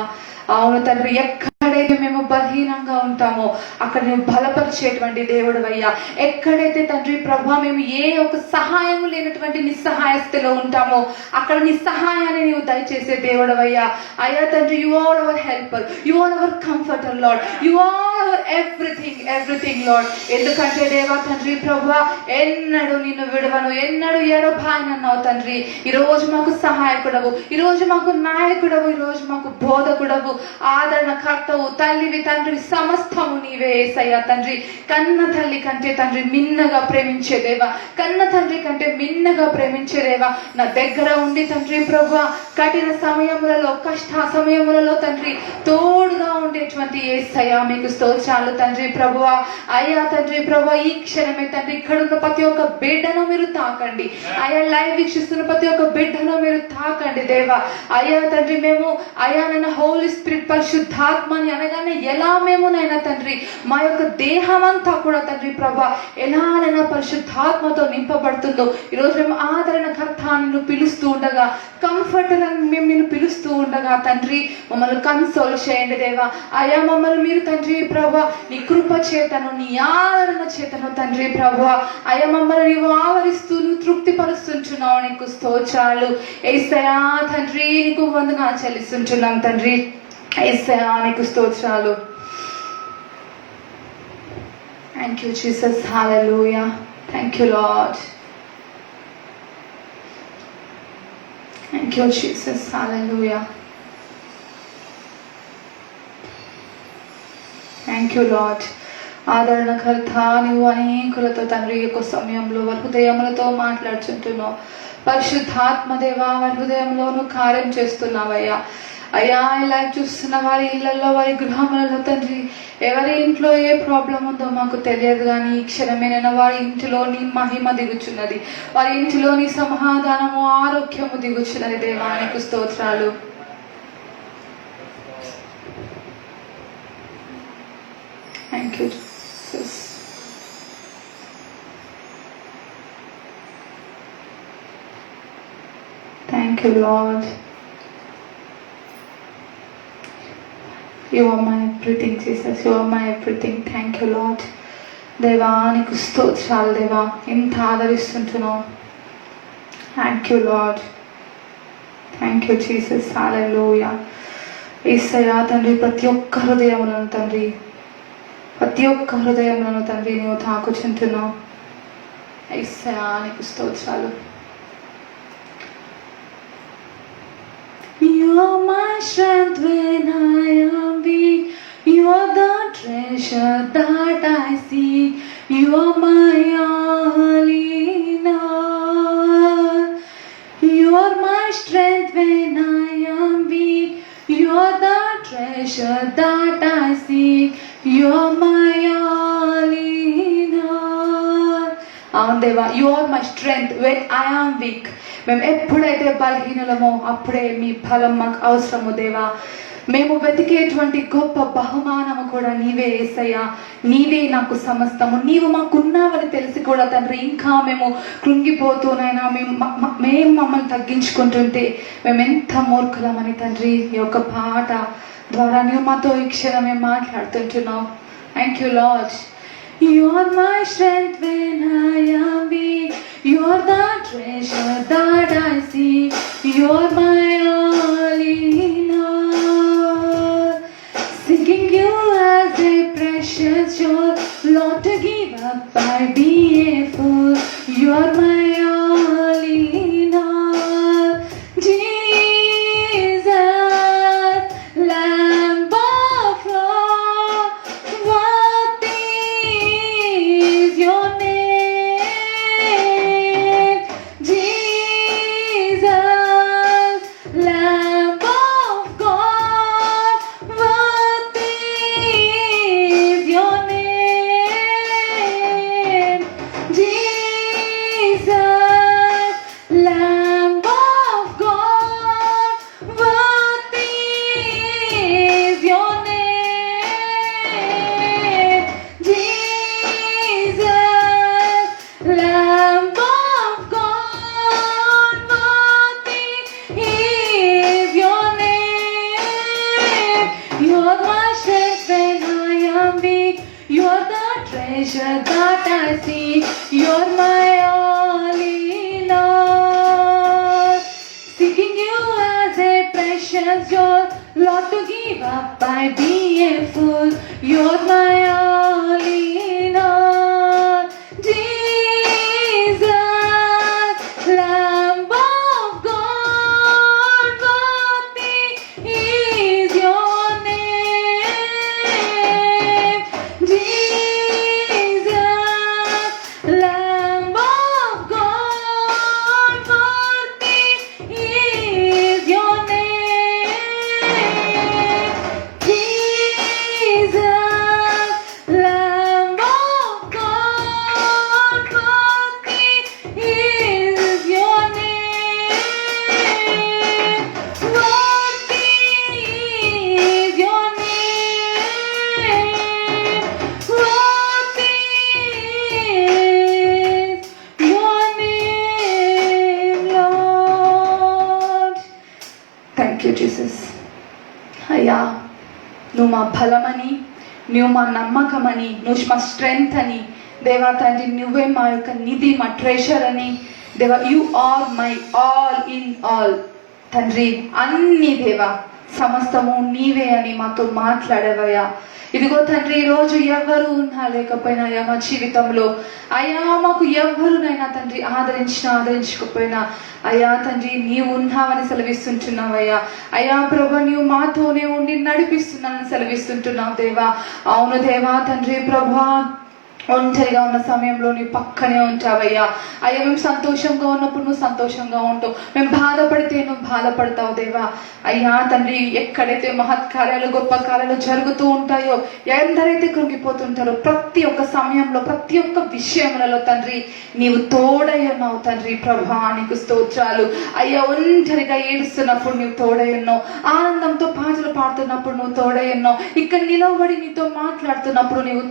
అవును తండ్రి, ఎక్కడైతే మేము బలహీనంగా ఉంటామో అక్కడ నువ్వు బలపరిచేటువంటి దేవుడు అయ్యా. ఎక్కడైతే తండ్రి ప్రభా మేము ఏ ఒక సహాయం లేనటువంటి నిస్సహాయ స్థితిలో ఉంటామో అక్కడ నీ సహాయాన్ని నీవు దయచేసే దేవుడు అయ్యా. అయ్యా తండ్రి, you are our helper, you are our comforter lord, you are our everything lord. ఎందుకంటే దేవా తండ్రి ప్రభా ఎన్నడూ నిన్ను విడవను, ఎన్నడూ ఎడబాయనన్నావు తండ్రి. ఈరోజు మాకు సహాయకుడవు, ఈరోజు మాకు నాయకుడవు, ఈరోజు మాకు బోధకుడవు, ఆదరణకర్తవు, తల్లివి తండ్రి, సమస్తము నీవే యేసయ్యా తండ్రి. కన్న తల్లి కంటే తండ్రి మిన్నగా ప్రేమించే దేవా, కన్న తండ్రి కంటే మిన్నగా ప్రేమించే దేవా, నా దగ్గర ఉండి తండ్రి ప్రభా కఠిన సమయములలో, కష్ట సమయములలో తండ్రి తోడుగా ఉండేటువంటి యేసయ్యా మీకు స్తోత్రాలు తండ్రి ప్రభువా. అయ్యా తండ్రి ప్రభా ఈ క్షణమే తండ్రి ఇక్కడున్న ప్రతి ఒక్క బిడ్డను మీరు తాకండి అయ్యా. లైవ్ వీక్షిస్తున్న ప్రతి ఒక్క బిడ్డను మీరు తాకండి దేవా. అయ్యా తండ్రి మేము అయ్యా నన్ను హోలీ స్పిరిట్ పరిశుద్ధాత్మని అనగానే ఎలా మేమునైనా తండ్రి మా యొక్క దేహం అంతా కూడా తండ్రి ప్రభా ఎలానైనా పరిశుద్ధాత్మతో నింపబడుతుందో ఈరోజు మేము ఆదరణకర్త నిన్ను పిలుస్తూ ఉండగా, కంఫర్టర్ అని మేము నిన్ను పిలుస్తూ ఉండగా తండ్రి మమ్మల్ని కన్సోల్ చేయండి దేవా. అయ్యా మమ్మల్ని మీరు తండ్రి ప్రభా నీ కృప చేతను, నీ ఆదరణ చేతను తండ్రి ప్రభా అయ్యా మమ్మల్ని నీవు ఆవరిస్తూ నువ్వు తృప్తిపరుస్తుంటున్నావు. నీకు స్తోత్రాలు యేసయ్యా తండ్రి, నీకు వందనాలు చెల్లిస్తుంటున్నాం తండ్రి. యేసయ్యా నీకు స్తోత్రాలు. Thank you Jesus, hallelujah. Thank you Lord, thank you Jesus, hallelujah. Thank you lord. ఆదరణకర్త నీవు అనేకులతో తండ్రి యొక్క సమయంలో వారి హృదయములతో మాట్లాడుచుంటున్నావు. పరిశుద్ధాత్మ దేవా వారి హృదయంలోనూ కార్యం చేస్తున్నావయ్యా. అయ్యా ఇలా చూస్తున్న వారి ఇళ్లలో, వారి గృహములలో తండ్రి ఎవరి ఇంట్లో ఏ ప్రాబ్లం ఉందో మాకు తెలియదు కానీ ఈ క్షణమేనైనా వారి ఇంటిలో నీ మహిమ దిగుచున్నది, వారి ఇంటిలో నీ సమాధానము, ఆరోగ్యము దిగుచున్నది దేవా. నీకు స్తోత్రాలు. Thank you Jesus. Thank you Lord. You are my everything, Jesus. You are my everything. Thank you, Lord. దేవా నీకు స్తోత్రాలు దేవా, ఎంత ఆదరిస్తుంటున్నావు. Thank you Lord. Thank you Jesus, hallelujah. Yesayya తండ్రి ప్రతి ఒక్క హృదయములను తండ్రి, ప్రతి ఒక్క హృదయములను తండ్రి నువ్వు తాకుచుంటున్నావు. యేసయ్యా నీకు స్తోత్రాలు. You are my strength when I am weak. You are the treasure that I seek. You are my all in all. You are my strength when I am weak. You are the treasure that I seek. You are my all in all. అవును దేవా, you are my strength when I am weak. మేము ఎప్పుడైతే బలహీనలమో అప్పుడే మీ బలం మాకు అవసరము దేవా. మేము వెతికేటువంటి గొప్ప బహుమానము కూడా నీవే యేసయ్యా. నీవే నాకు సమస్తము. నీవు మాకున్నావని తెలిసి కూడా తండ్రి ఇంకా మేము కృంగిపోతూనైనా మేము మమ్మల్ని తగ్గించుకుంటుంటే మేము ఎంత మూర్ఖులమని తండ్రి ఈ యొక్క పాట ద్వారా నువ్వు మాతో ఈ క్షణమే మాట్లాడుతుంటున్నావు. Thank you Lord. You are my strength when I am weak. You are the treasure that I seek. You are my all in all. Seeking you as a precious jewel, Lord, to give up I be a fool. You are my all in all. Jesus, Lamb of God, worthy is your name. Jesus, Lamb of God, worthy is your name. Jesus, Lamb of God, worthy is your name. Jesus, Lamb of God, worthy is your name. You are my strength when I am weak. You are the treasure that I seek. You are my all in all. Seeking you as a precious jewel, Lord, to give up I be a fool. You are my all in all. Jesus, Lamb of God, worthy is your name. Jesus, Lamb of God, worthy is your name. Jesus, Lamb of God, worthy is your name. Worthy is your name. Worthy is your name, Lord. Thank you, Jesus. అయ్యా, నువ్వు మా బలమని, నువ్వు మా నమ్మకమని, నువ్వు మా strength అని, దేవా తండ్రి నువ్వే మా యొక్క నిధి, మా ట్రెషర్ అని, దేవా you are my all in all. తండ్రి అన్ని దేవా సమస్తము నీవే అని మాతో మాట్లాడేవయ్యా. ఇదిగో తండ్రి, ఈరోజు ఎవరు ఉన్నా లేకపోయినా అయ్యా మా జీవితంలో అయ్యా మాకు ఎవరునైనా తండ్రి ఆదరించకపోయినా అయ్యా తండ్రి నీవు ఉన్నావని సెలవిస్తుంటున్నావయ్యా. అయ్యా ప్రభా, నీవు మాతోనే ఉండి నడిపిస్తున్నానని సెలవిస్తుంటున్నావు దేవా. అవును దేవా తండ్రి ప్రభా, ఒంటరిగా ఉన్న సమయంలో నీ పక్కనే ఉంటావయ్యా. అయ్యా మేము సంతోషంగా ఉన్నప్పుడు నువ్వు సంతోషంగా ఉంటావు, మేము బాధపడితే నువ్వు బాధపడతావు దేవా. అయ్యా తండ్రి, ఎక్కడైతే మహత్కార్యాలు గొప్ప కార్యాలు జరుగుతూ ఉంటాయో, ఎందరైతే కృంగిపోతుంటారో ప్రతి ఒక్క సమయంలో ప్రతి ఒక్క విషయములలో తండ్రి నీవు తోడై ఉన్నావు తండ్రి ప్రభా. నీకు స్తోత్రాలు అయ్యా. ఒంటరిగా ఏడుస్తున్నప్పుడు నువ్వు తోడై ఉన్నావు, ఆనందంతో పాటలు పాడుతున్నప్పుడు నువ్వు తోడై ఉన్నావు, ఇక్కడ నిలబడి నీతో మాట్లాడుతున్నప్పుడు నీవు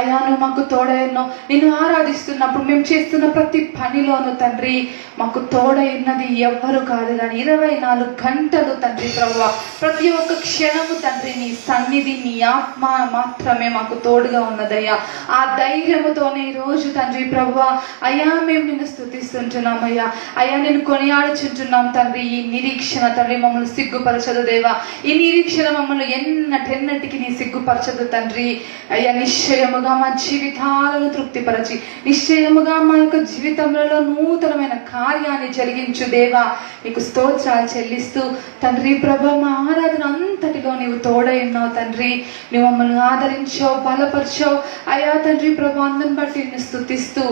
అయ్యా నువ్వు మాకు తోడై ఉన్నావు. నిన్ను ఆరాధిస్తున్నప్పుడు మేము చేస్తున్న ప్రతి పనిలోను తండ్రి మాకు తోడై ఉన్నది ఎవ్వరు కాదు కానీ 24 గంటలు తండ్రి ప్రభువా, ప్రతి ఒక్క క్షణము తండ్రి నీ సన్నిధి, నీ ఆత్మ మాత్రమే మాకు తోడుగా ఉన్నదయ్యా. ఆ ధైర్యముతోనే ఈ రోజు తండ్రి ప్రభువా అయ్యా మేము నిన్ను స్తుతిస్తుంటున్నాం అయ్యా. అయ్యా నేను కొనియాడుచుంటున్నాం తండ్రి. ఈ నిరీక్షణ తండ్రి మమ్మల్ని సిగ్గుపరచదు దేవా. ఈ నిరీక్షణ మమ్మల్ని ఎన్నటెన్నటికి నీ సిగ్గుపరచదు తండ్రి. అయ్యా నిశ్చయముగా మా జీవితాలను తృప్తిపరచి, నిశ్చయముగా మా యొక్క జీవితంలో నూతనమైన కార్యాన్ని జరిగించు దేవా. నీకు స్తోత్రాలు చెల్లిస్తూ తండ్రి ప్రభా, మా ఆరాధన అంతటిలో నీవు తోడై ఉన్నావు తండ్రి. నువ్వు మమ్మల్ని ఆదరించావు, బలపరిచావు అయ్యా తండ్రి ప్రభా. అందరిని బట్టి నిన్ను స్తుతిస్తూ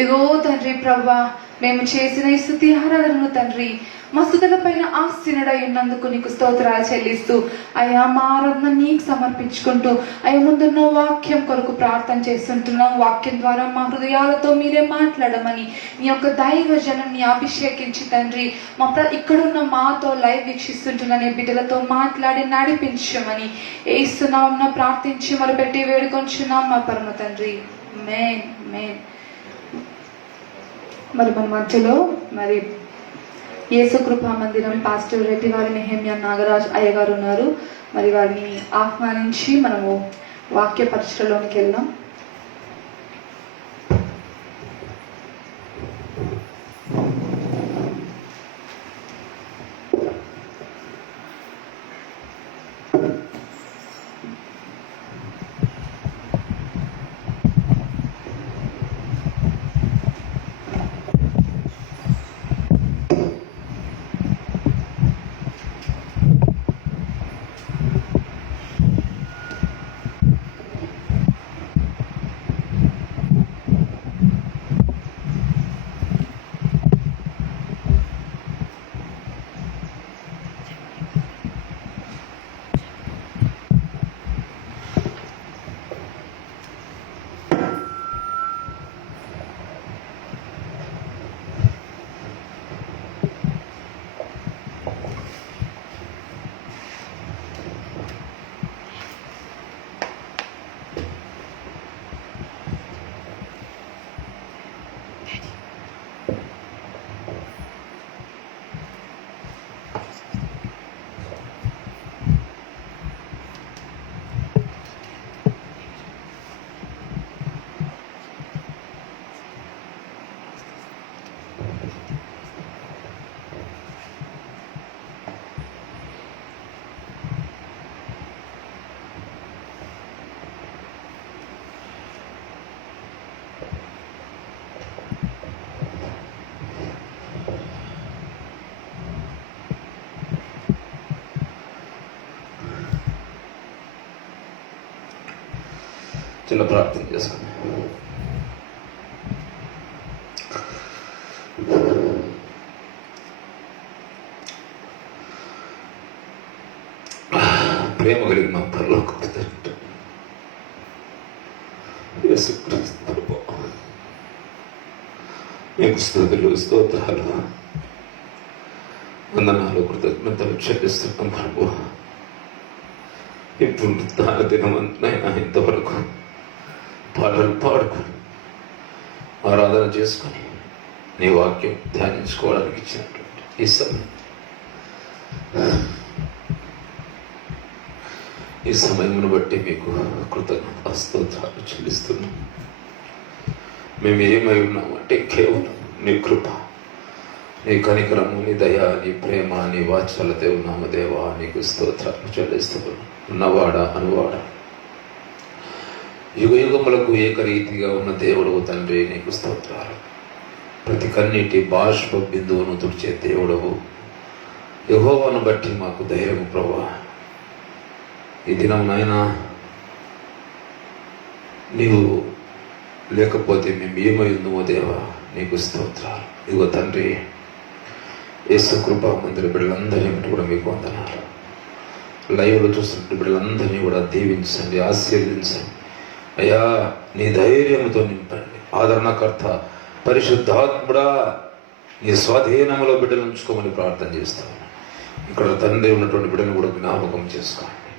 ఇదిగో తండ్రి ప్రభా మేము చేసిన ఈ స్తుతి ఆరాధనను తండ్రి మా స్తుతుల పైన ఆసీనుడై ఉన్నందుకు నీకు స్తోత్రాలు చెల్లిస్తూ అయ్యా మా ఆరాధన నీకు సమర్పించుకుంటూ అయ్యా ముందున్న వాక్యం కొరకు ప్రార్థన చేస్తుంటున్నాం. వాక్యం ద్వారా మా హృదయాలతో మీరే మాట్లాడమని నీ యొక్క దైవజనాన్ని అభిషేకించి తండ్రి మా ఇక్కడున్న మాతో లైవ్ వీక్షిస్తుంటున్న నీ బిడ్డలతో మాట్లాడి నడిపించమని ఏస్తున్నాం ప్రార్థించి మొదలుపెట్టి వేడుకొంచున్నాం మా పరమ తండ్రి. మేన్ మేన్. మరి మన మధ్యలో మరి యేసు కృపా మందిరం పాస్టర్ రెడ్డి వారి నెహమ్యా నాగరాజ్ అయ్య గారు ఉన్నారు. మరి వారిని ఆహ్వానించి మనము వాక్య పరిచయలోనికి వెళ్దాం. చిన్న ప్రార్థన చేసుకోండి. ప్రేమ కలిగి మా పరలోకపు తండ్రి యేసుక్రీస్తు ప్రభువా, మీకు స్తుతులు స్తోత్రాలు వందనాలు కృతజ్ఞతలు చెల్లిస్తున్నాం ప్రభువా. ఇప్పుడు దాన దినమంతనైనా ఇంతవరకు పాటలు పాడుకొని ఆరాధన చేసుకొని నీ వాక్యం ధ్యానించుకోవడానికి ఇచ్చినటువంటి ఈ సమయం, ఈ సమయమును బట్టి మీకు కృతజ్ఞత స్తోత్రాలు చెల్లిస్తున్నాం. మేము ఏమై ఉన్నామంటే కేవలం నీ కృప, నీ కనికరము, నీ దయ, నీ ప్రేమ, నీ వాత్సల్యత ఉన్నాము దేవా. నీకు స్తోత్రాలు చెల్లిస్తున్నాం. ఉన్నవాడ అనువాడ యుగ యుగములకు ఏకరీతిగా ఉన్న దేవుడవు తండ్రి, నీకు స్తోత్రాలు. ప్రతి కన్నీటి బాష్ప బిందువును తుడిచే దేవుడవు యెహోవాను బట్టి మాకు ధైర్యము ప్రభువా. ఈ దినం నాయనా నీవు లేకపోతే మేము ఏమై ఉందో దేవా, నీకు స్తోత్రాలు. ఇదిగో తండ్రి, యేసు కృపా మందిర బిడ్డలందరినీ బట్టి కూడా మీకు వందనాలు. లైవ్లో చూస్తున్న బిడ్డలందరినీ కూడా దీవించండి, ఆశీర్వదించండి అయ్యా. నీ ధైర్యంతో నింపండి. ఆదరణకర్త పరిశుద్ధాత్ముడా, నీ స్వాధీనంలో బిడ్డలు ఉంచుకోమని ప్రార్థన చేస్తాను. ఇక్కడ తండ్రి ఉన్నటువంటి బిడ్డను కూడా జ్ఞాపకం చేసుకోండి,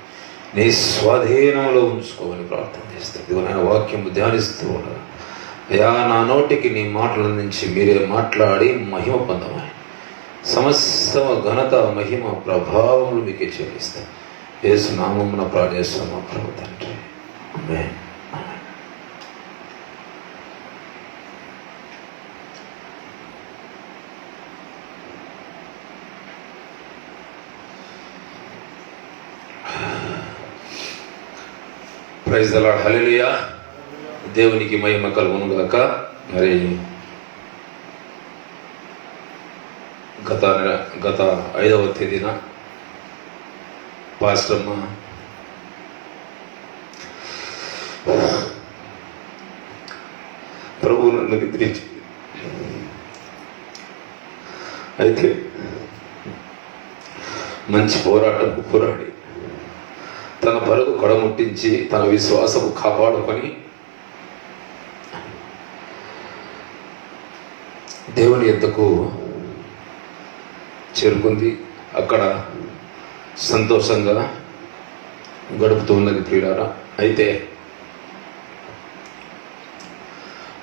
నీ స్వాధీనంలో ఉంచుకోమని ప్రార్థన చేస్తాను. ఇదిగో నా వాక్యం ధ్యానిస్తూ ఉండగా అయ్యా, నా నోటికి నీ మాటల నుంచి మీరే మాట్లాడి మహిమ పొందమని, సమస్త ఘనత మహిమ ప్రభావములు మీకే చెల్లిస్తాను. యేసు నామమున ప్రార్థిస్తున్నాము మా ప్రభు తండ్రి, ఆమేన్. ప్రైజ్ ది లార్డ్, హల్లెలూయా. దేవునికి మహిమ కలుగును గాక. మరి గత 5వ తేదీన పాస్టమ్మ ప్రభువు నన్ను నిద్రించి, అయితే మంచి పోరాటం పోరాడి తన పరుగు కొడముట్టించి తన విశ్వాసము కాపాడుకొని దేవుని యొద్దకు చేరుకుంది. అక్కడ సంతోషంగా గడుపుతూ ఉన్నది ప్రియులారా. అయితే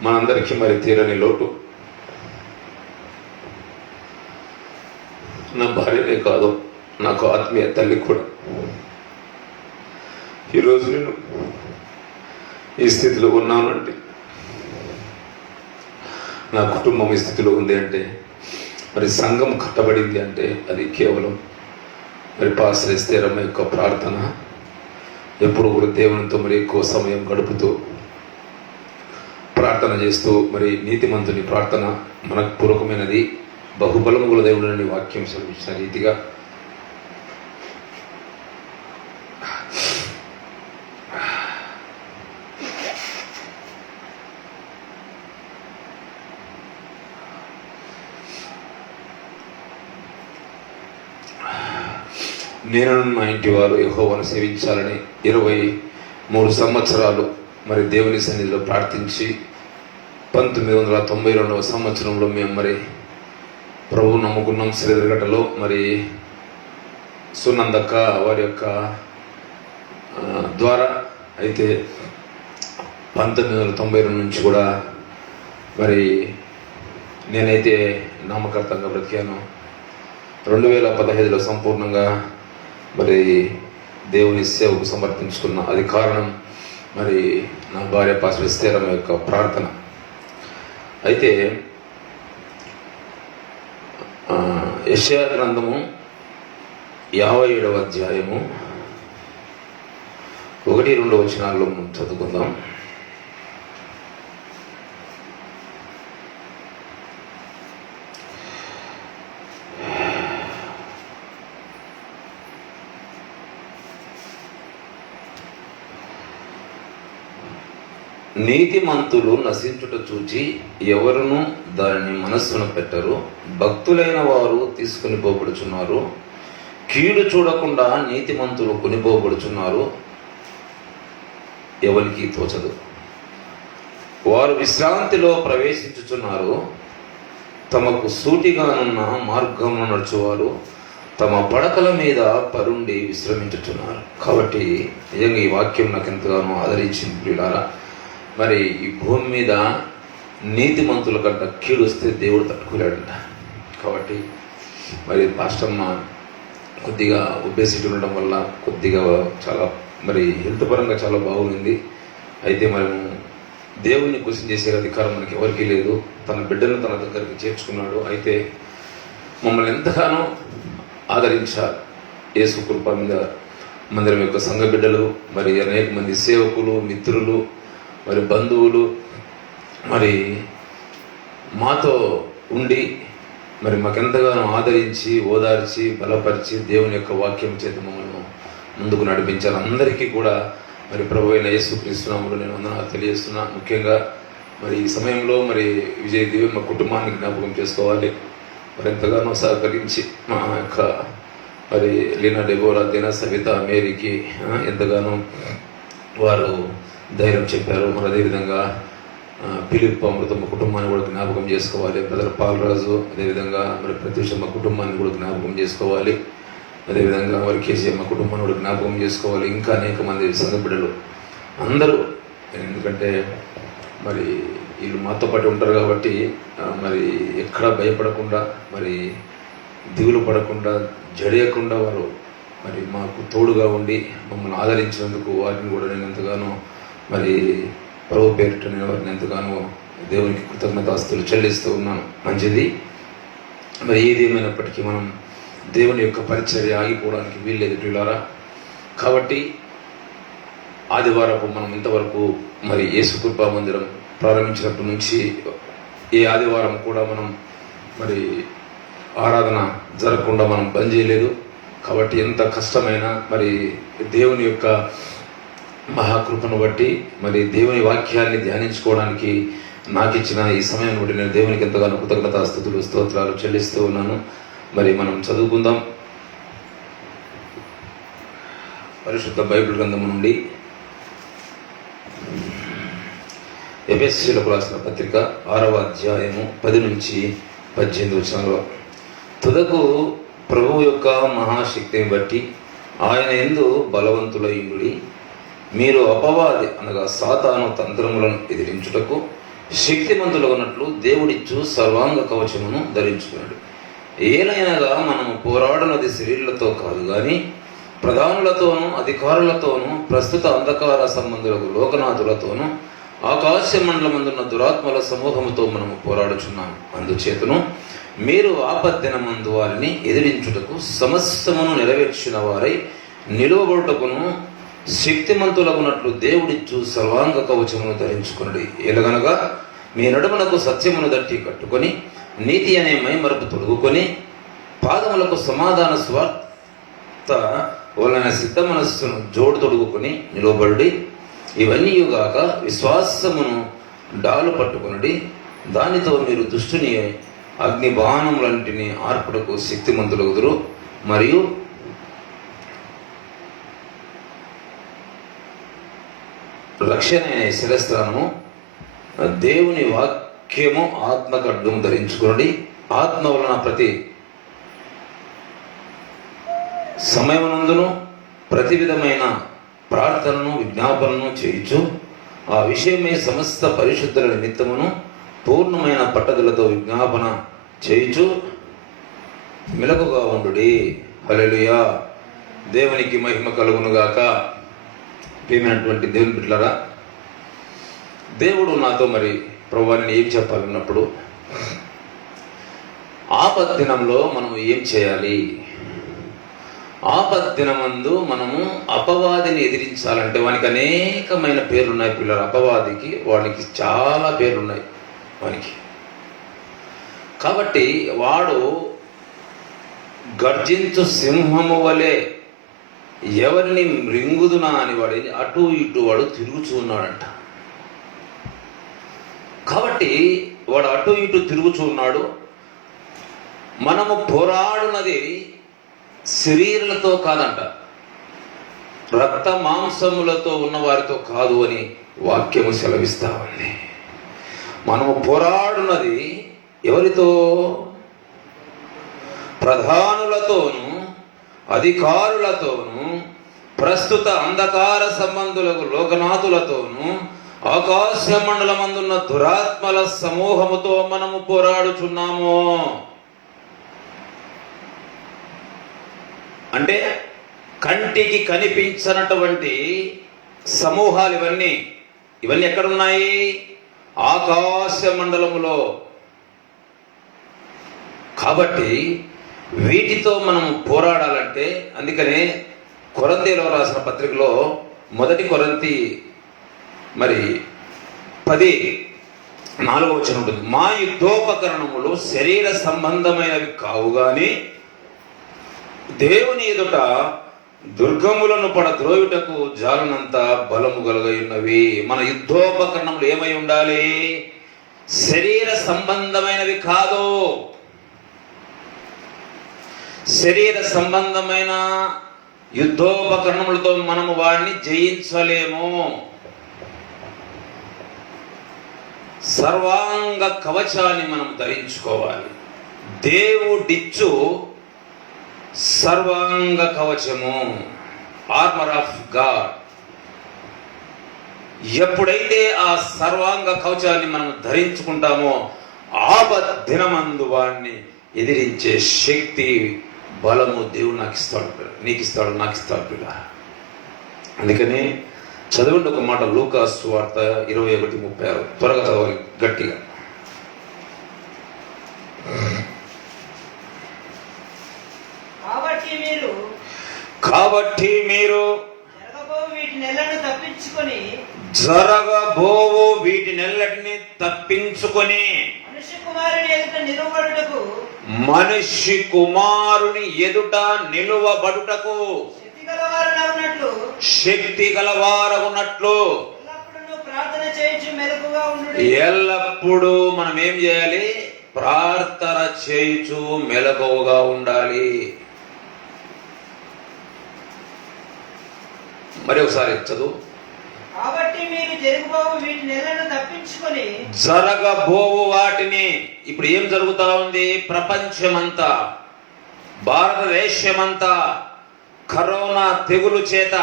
మనందరికీ మరి తీరని లోటు. నా భార్యనే కాదు, నాకు ఆత్మీయ తల్లి కూడా. ఈరోజు నేను ఈ స్థితిలో ఉన్నానంటే, నా కుటుంబం ఈ స్థితిలో ఉంది అంటే, మరి సంఘం కట్టబడింది అంటే అది కేవలం మరి పాస్టర్ ఎస్తేరమ్మ యొక్క ప్రార్థన, ఎప్పుడు కూడా దేవునితో మరి ఎక్కువ సమయం గడుపుతూ ప్రార్థన చేస్తూ, మరి నీతిమంతుని ప్రార్థన మనకు పూర్వకమైనది, బహుబలముల దేవుడని వాక్యం సెలవించిన రీతిగా నేను మా ఇంటి వారు యెహోవాను సేవించాలని 23 సంవత్సరాలు మరి దేవుని సన్నిధిలో ప్రార్థించి 1992వ సంవత్సరంలో మేము మరి ప్రభువు నమ్ముకున్నాం. శ్రీధరగట్టలో మరి సునందక్క వారి యొక్క ద్వారా. అయితే 1992 నుంచి కూడా మరి నేనైతే నామకర్తంగా బ్రతికాను. 2015లో సంపూర్ణంగా మరి దేవుని సేవకు సమర్పించుకున్న. అది కారణం మరి నా భార్య పాస్టర్ ఎస్తేరమ్మ యొక్క ప్రార్థన. అయితే యెషయా గ్రంథము 57వ అధ్యాయము 1-2 వచనాల్లో మనం చదువుకుందాం. నీతిమంతులు నశించుట చూచి ఎవరును దానిని మనస్సున పెట్టరు. భక్తులైన వారు తీసుకుని పోబడుచున్నారు. కీడు చూడకుండా నీతిమంతులు కొనిపోబడుచున్నారు. ఎవరికి తోచదు. వారు విశ్రాంతిలో ప్రవేశించుచున్నారు. తమకు సూటిగానున్న మార్గమును నడుచువారు తమ పడకల మీద పరుండి విశ్రమించుచున్నారు. కాబట్టి నిజంగా ఈ వాక్యం నాకు ఎంతగానో ఆదరించింది ప్రియులారా. మరి ఈ భూమి మీద నీతిమంతుల కంట కీడు వస్తే దేవుడు తట్టుకోలేడంట. కాబట్టి మరి పాస్టమ్మ కొద్దిగా ఒబేసిటీ ఉండడం వల్ల కొద్దిగా చాలా మరి హెల్త్ పరంగా చాలా బాగుంది. అయితే మనము దేవుణ్ణి క్వశ్చన్ చేసే అధికారం మనకి ఎవరికీ లేదు. తన బిడ్డను తన దగ్గరికి చేర్చుకున్నాడు. అయితే మమ్మల్ని ఎంతగానో ఆదరించారు. యేసు కృప మీద మందిరం యొక్క సంఘ బిడ్డలు, మరి అనేక మంది సేవకులు, మిత్రులు, మరి బంధువులు మరి మాతో ఉండి మరి మాకెంతగానో ఆదరించి ఓదార్చి బలపరిచి దేవుని యొక్క వాక్యం చేత మమ్మల్ని ముందుకు నడిపించారు. అందరికీ కూడా మరి ప్రభు అయిన యేసుక్రీస్తు నామములో నేను వందనాలు తెలియజేస్తున్నా. ముఖ్యంగా మరి ఈ సమయంలో మరి విజయ్ దివ్య మా కుటుంబానికి జ్ఞాపకం చేసుకోవాలి. మరి ఎంతగానో సహకరించి మా యొక్క మరి లీనా, డెబోరా, దిన, సవిత, మేరీకి ఎంతగానో వారు ధైర్యం చెప్పారు. మరి అదేవిధంగా ఫిలిప్, అమృతమ్మ కుటుంబాన్ని కూడా జ్ఞాపకం చేసుకోవాలి. బ్రదర్ పాలరాజు, అదేవిధంగా మరి ప్రత్యూషమ్మ కుటుంబాన్ని కూడా జ్ఞాపకం చేసుకోవాలి. అదేవిధంగా మరి కేసీఎమ్మ కుటుంబాన్ని కూడా జ్ఞాపకం చేసుకోవాలి. ఇంకా అనేక మంది సంఘ బిడ్డలు అందరూ, ఎందుకంటే మరి వీళ్ళు మాతో పాటు ఉంటారు కాబట్టి మరి ఎక్కడా భయపడకుండా మరి దిగులు పడకుండా జడియకుండా వారు మరి మాకు తోడుగా ఉండి మమ్మల్ని ఆదరించినందుకు వారిని కూడా నేను ఎంతగానో మరి ప్రభు పేరిట నేను వారిని ఎంతగానో దేవునికి కృతజ్ఞతాస్తులు చెల్లిస్తూ ఉన్నాను. మంచిది. మరి ఏది ఏమైనప్పటికీ మనం దేవుని యొక్క పరిచర్య ఆగిపోవడానికి వీల్లేదు ప్రియులారా. కాబట్టి ఆదివారపు మనం ఇంతవరకు మరి యేసు కృపా మందిరం ప్రారంభించినప్పటి నుంచి ఏ ఆదివారం కూడా మనం మరి ఆరాధన జరగకుండా మనం బంద్ చేయలేదు. కాబట్టి ఎంత కష్టమైనా మరి దేవుని యొక్క మహాకృపను బట్టి మరి దేవుని వాక్యాన్ని ధ్యానించుకోవడానికి నాకు ఇచ్చిన ఈ సమయం బట్టి నేను దేవునికి ఎంతగానో కృతజ్ఞతాస్తుతులు స్తోత్రాలు చెల్లిస్తూ ఉన్నాను. మరి మనం చదువుకుందాం పరిశుద్ధ బైబిల్ గ్రంథము నుండి ఎఫెసీయులకు రాసిన పత్రిక 6వ అధ్యాయము 10 నుంచి 18 వచనాలు. తుదకు ప్రభువు యొక్క మహాశక్తిని బట్టి ఆయన యందు బలవంతులైయుండి మీరు అపవాది అనగా సాతాను తంత్రములను ఎదిరించుటకు శక్తిమంతులు ఉన్నట్లు దేవుడిచ్చు సర్వాంగ కవచమును ధరించుకున్నాడు. ఏలైనగా మనము పోరాడునది శరీరులతో కాదు గాని ప్రధానులతోనూ అధికారులతోనూ ప్రస్తుత అంధకార సంబంధులకు లోకనాథులతోనూ ఆకాశ మండలమందున్న దురాత్మల సమూహముతో మనము పోరాడుచున్నాము. అందుచేతను మీరు ఆపద్దినమందు వారిని ఎదిరించుటకు సమస్తమును నెరవేర్చిన వారై నిలువబడుటకును శక్తిమంతులగునట్లు దేవుడిచ్చు సర్వాంగ కవచమును ధరించుకున్నది. ఎలాగనగా మీ నడుమునకు సత్యమును దట్టి కట్టుకొని నీతి అనే మైమరపు తొడుగుకొని పాదములకు సమాధాన స్వార్థ వలన సిద్ధ మనస్సును జోడు తొడుగుకొని నిలబడి ఇవన్నీయుగాక విశ్వాసమును డాలు పట్టుకునడి. దానితో మీరు దుష్టుని అగ్ని బాణములంటిని ఆర్పుటకు శక్తిమంతులగుదురు. మరియు రక్షణ అనే శిరస్త్రానము దేవుని వాక్యము ఆత్మఖడ్గం ధరించుకుని ఆత్మ వలన ప్రతి సమయమునందును ప్రతి విధమైన ప్రార్థనను విజ్ఞాపనను చేయించు ఆ విషయమై సమస్త పరిశుద్ధుల నిమిత్తమును పూర్ణమైన పట్టుదలతో విజ్ఞాపన చేయించు మెలకుగా ఉండుడి. హల్లెలూయా. దేవునికి మహిమ కలుగునుగాక. ప్రియమైనటువంటి దేవుని బిడ్డలారా, దేవుడు నాతో మరి ప్రభువాన్ని ఏం చెప్పాలన్నప్పుడు ఆపద్దినంలో మనం ఏం చేయాలి? ఆపద్దినమందు మనము అపవాదిని ఎదిరించాలంటే వానికి అనేకమైన పేర్లున్నాయి పిల్లలు. అపవాదికి వాడికి చాలా పేర్లున్నాయి వానికి. కాబట్టి వాడు గర్జించు సింహము వలె ఎవరిని మృంగుదునా అని వాడు అటు ఇటు వాడు తిరుగుచూ ఉన్నాడంట. కాబట్టి వాడు అటు ఇటు తిరుగుచున్నాడు. మనము పోరాడునది శరీరాలతో కాదంట, రక్త మాంసములతో ఉన్న వారితో కాదు అని వాక్యము సెలవిస్తా ఉంది. మనము పోరాడునది ఎవరితో? ప్రధానులతోనూ అధికారులతోనూ ప్రస్తుత అంధకార సంబంధులకు లోకనాథులతోనూ ఆకాశ మండలమందున్న దురాత్మల సమూహముతో మనము పోరాడుచున్నాము. అంటే కంటికి కనిపించనటువంటి సమూహాలు ఇవన్నీ ఎక్కడున్నాయి? ఆకాశ మండలములో. కాబట్టి వీటితో మనం పోరాడాలంటే, అందుకనే కొరింథీయులకు రాసిన పత్రికలో 1 కొరింథీ 10:4 ఉంటుంది. మా యుద్ధోపకరణములు శరీర సంబంధమైనవి కావు గాని దేవుని ఎదుట దుర్గములను పడద్రోయుటకు జాలనంత బలము కలుగయున్నవి. మన యుద్ధోపకరణములు ఏమై ఉండాలి? శరీర సంబంధమైనవి కాదు. శరీర సంబంధమైన యుద్ధోపకరణములతో మనము వాడిని జయించలేము. సర్వాంగ కవచాన్ని మనం ధరించుకోవాలి. దేవుడిచ్చు సర్వాంగ కవచము, ఆర్మర్ ఆఫ్ గాడ్. ఎప్పుడైతే ఆ సర్వాంగ కవచాన్ని మనం ధరించుకుంటామో ఆపద్దినమందు వాడిని ఎదిరించే శక్తి, బలము దేవుడు నాకు ఇస్తాడు, నీకు ఇస్తాడు, నాకు ఇస్తాడు పిల్లలు. అందుకని చదవండి ఒక మాట, లూకా సువార్త 21:36. త్వరగా చదవాలి, గట్టిగా. కాబట్టి మీరు జరగబోవు వీటినెల్లటిని తప్పించుకొని మనిషి కుమారుని ఎదుట నిలువబడుటకు శక్తి గలవారగున్నట్లు ఎల్లప్పుడూ మనం ఏం చేయాలి? ప్రార్థన చేయుచు మెలకువగా ఉండాలి. మరి ఒకసారి చదువు. కాబట్టి మీరు జరగబోవు వాటిని. ఇప్పుడు ఏం జరుగుతా ఉంది? ప్రపంచమంతా, భారతదేశమంతా కరోనా తెగులు చేత,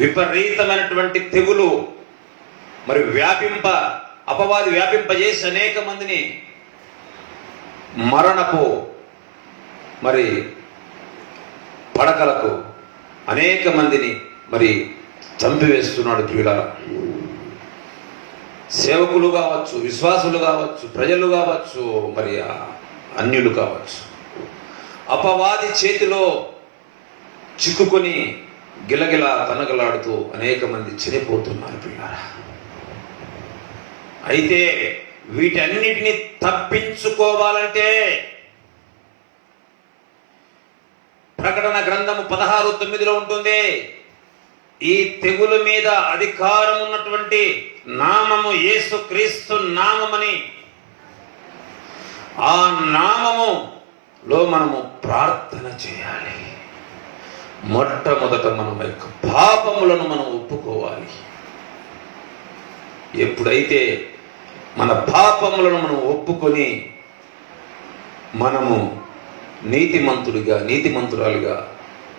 విపరీతమైనటువంటి తెగులు అపవాది వ్యాపింపజేసి అనేక మందిని మరణపు పడకలకు అనేక మందిని చంపివేస్తున్నాడు. ప్రియులారా, సేవకులు కావచ్చు, విశ్వాసులు కావచ్చు, ప్రజలు కావచ్చు, అన్యులు కావచ్చు, అపవాది చేతిలో చిక్కుకొని గిలగిల తనగలాడుతూ అనేక మంది చనిపోతున్నారు ప్రియులారా. అయితే వీటన్నిటిని తప్పించుకోవాలంటే ప్రకటన గ్రంథము 16:9 ఉంటుంది. ఈ తెగులు మీద అధికారం ఉన్నటువంటి నామము యేసుక్రీస్తు నామమని. ఆ నామములో మనము ప్రార్థన చేయాలి. మొట్టమొదట మన యొక్క పాపములను మనం ఒప్పుకోవాలి. ఎప్పుడైతే మన పాపములను మనం ఒప్పుకొని మనము నీతిమంతురాలుగా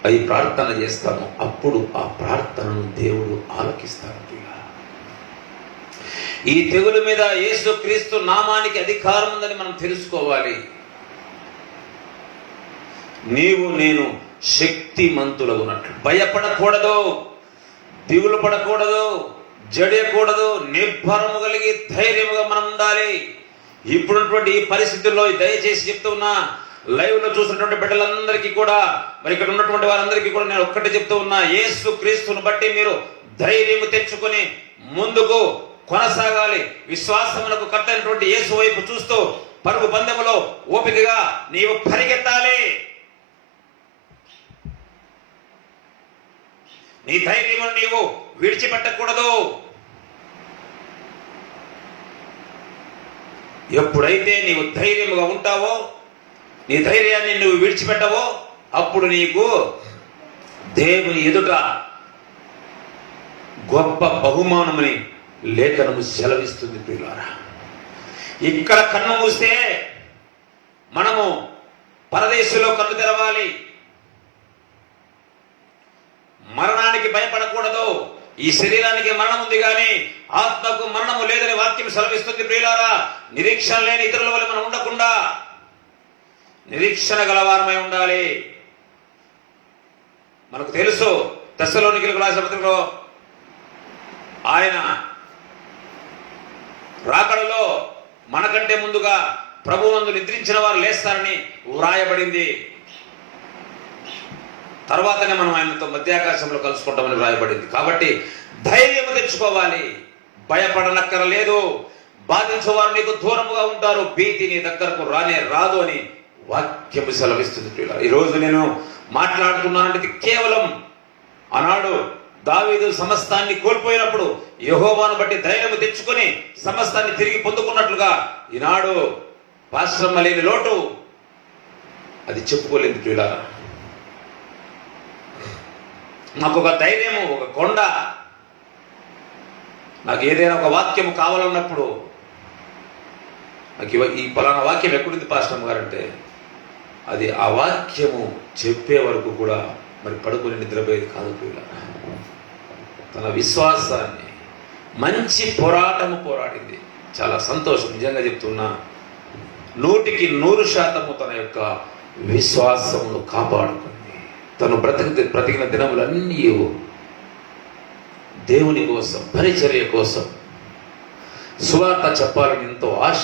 అవి ప్రార్థన చేస్తాము, అప్పుడు ఆ ప్రార్థనను దేవుడు ఆలకిస్తాడు. ఈ తెగుల మీద యేసుక్రీస్తు నామానికి అధికారం ఉందని మనం తెలుసుకోవాలి. నీవు నేను శక్తిమంతులగునట్లు భయపడకూడదు, దిగులు పడకూడదు, జడేయకూడదు, నిబ్బరము కలిగి ధైర్యముగా మనం ఉండాలి. ఇప్పుడున్నటువంటి ఈ పరిస్థితుల్లో దయచేసి చెప్తున్నా, లైవ్ లో చూసినటువంటి బిడ్డలందరికీ కూడా, ఇక్కడ ఉన్నటువంటి వారందరికీ కూడా నేను ఒక్కటే చెప్తూ ఉన్నా, యేసు క్రీస్తును బట్టి మీరు ధైర్యం తెచ్చుకొని ముందుకు కొనసాగాలి. విశ్వాసమునకు కర్తైనటువంటి యేసు వైపు చూస్తూ పరుగు పందెములో ఓపికగా నీవు పరిగెత్తాలి. నీ ధైర్యమును నీవు విడిచిపెట్టకూడదు. ఎప్పుడైతే నీవు ధైర్యముగా ఉంటావో, నీ ధైర్యాన్ని నువ్వు విడిచిపెట్టవో, అప్పుడు నీకు దేవుని ఎదుట గొప్ప బహుమానమని లేఖనము సెలవిస్తుంది ప్రియులారా. ఇక్కడ కన్ను మూస్తే మనము పరదేశంలో కన్ను తెరవాలి. మరణానికి భయపడకూడదు. ఈ శరీరానికి మరణం ఉంది కానీ ఆత్మకు మరణము లేదని వాక్యం సెలవిస్తుంది ప్రియులారా. నిరీక్షణ లేని ఇతరుల వల్ల మనం ఉండకుండా నిరీక్షణ గలవారమై ఉండాలి. మనకు తెలుసు తెస్సలోనికీయులకు రాసిన పత్రికలో ఆయన రాకడలో మనకంటే ముందుగా ప్రభువందు నిద్రించిన వారు లేస్తారని వ్రాయబడింది. తర్వాతనే మనం ఆయనతో మధ్యాకాశంలో కలుసుకుంటామని వ్రాయబడింది. కాబట్టి ధైర్యం తెచ్చుకోవాలి. భయపడనక్కరలేదు. బాధించేవారు నీకు దూరముగా ఉంటారు. భీతి నీ దగ్గరకు రానే రాదు అని వాక్యము సెలవిస్తుంది. ఈరోజు నేను మాట్లాడుతున్నానంటే ఇది కేవలం ఆనాడు దావీదు సమస్తాన్ని కోల్పోయినప్పుడు యెహోవాను బట్టి ధైర్యం తెచ్చుకొని సమస్తాన్ని తిరిగి పొందుకున్నట్లుగా ఈనాడు పాశ్రమ లేని లోటు అది చెప్పుకోలేదు ప్రియులారా. నాకు ఒక ధైర్యము, ఒక కొండ, నాకు ఏదైనా ఒక వాక్యము కావాలన్నప్పుడు నాకు ఈ పలానా వాక్యం ఎక్కడుంది పాస్టర్ గారంటే అది ఆ వాక్యము చెప్పే వరకు కూడా మరి పడుకొని నిద్రపోయేది కాదు ప్రియులారా. తన విశ్వాసాన్ని మంచి పోరాటము పోరాడింది. చాలా సంతోషం, నిజంగా చెప్తున్నా. 100% తన యొక్క విశ్వాసమును కాపాడుకుంది. తను బ్రతికిన దినములన్నీ దేవుని కోసం, పరిచర్య కోసం, సువార్త చెప్పాలని ఎంతో ఆశ,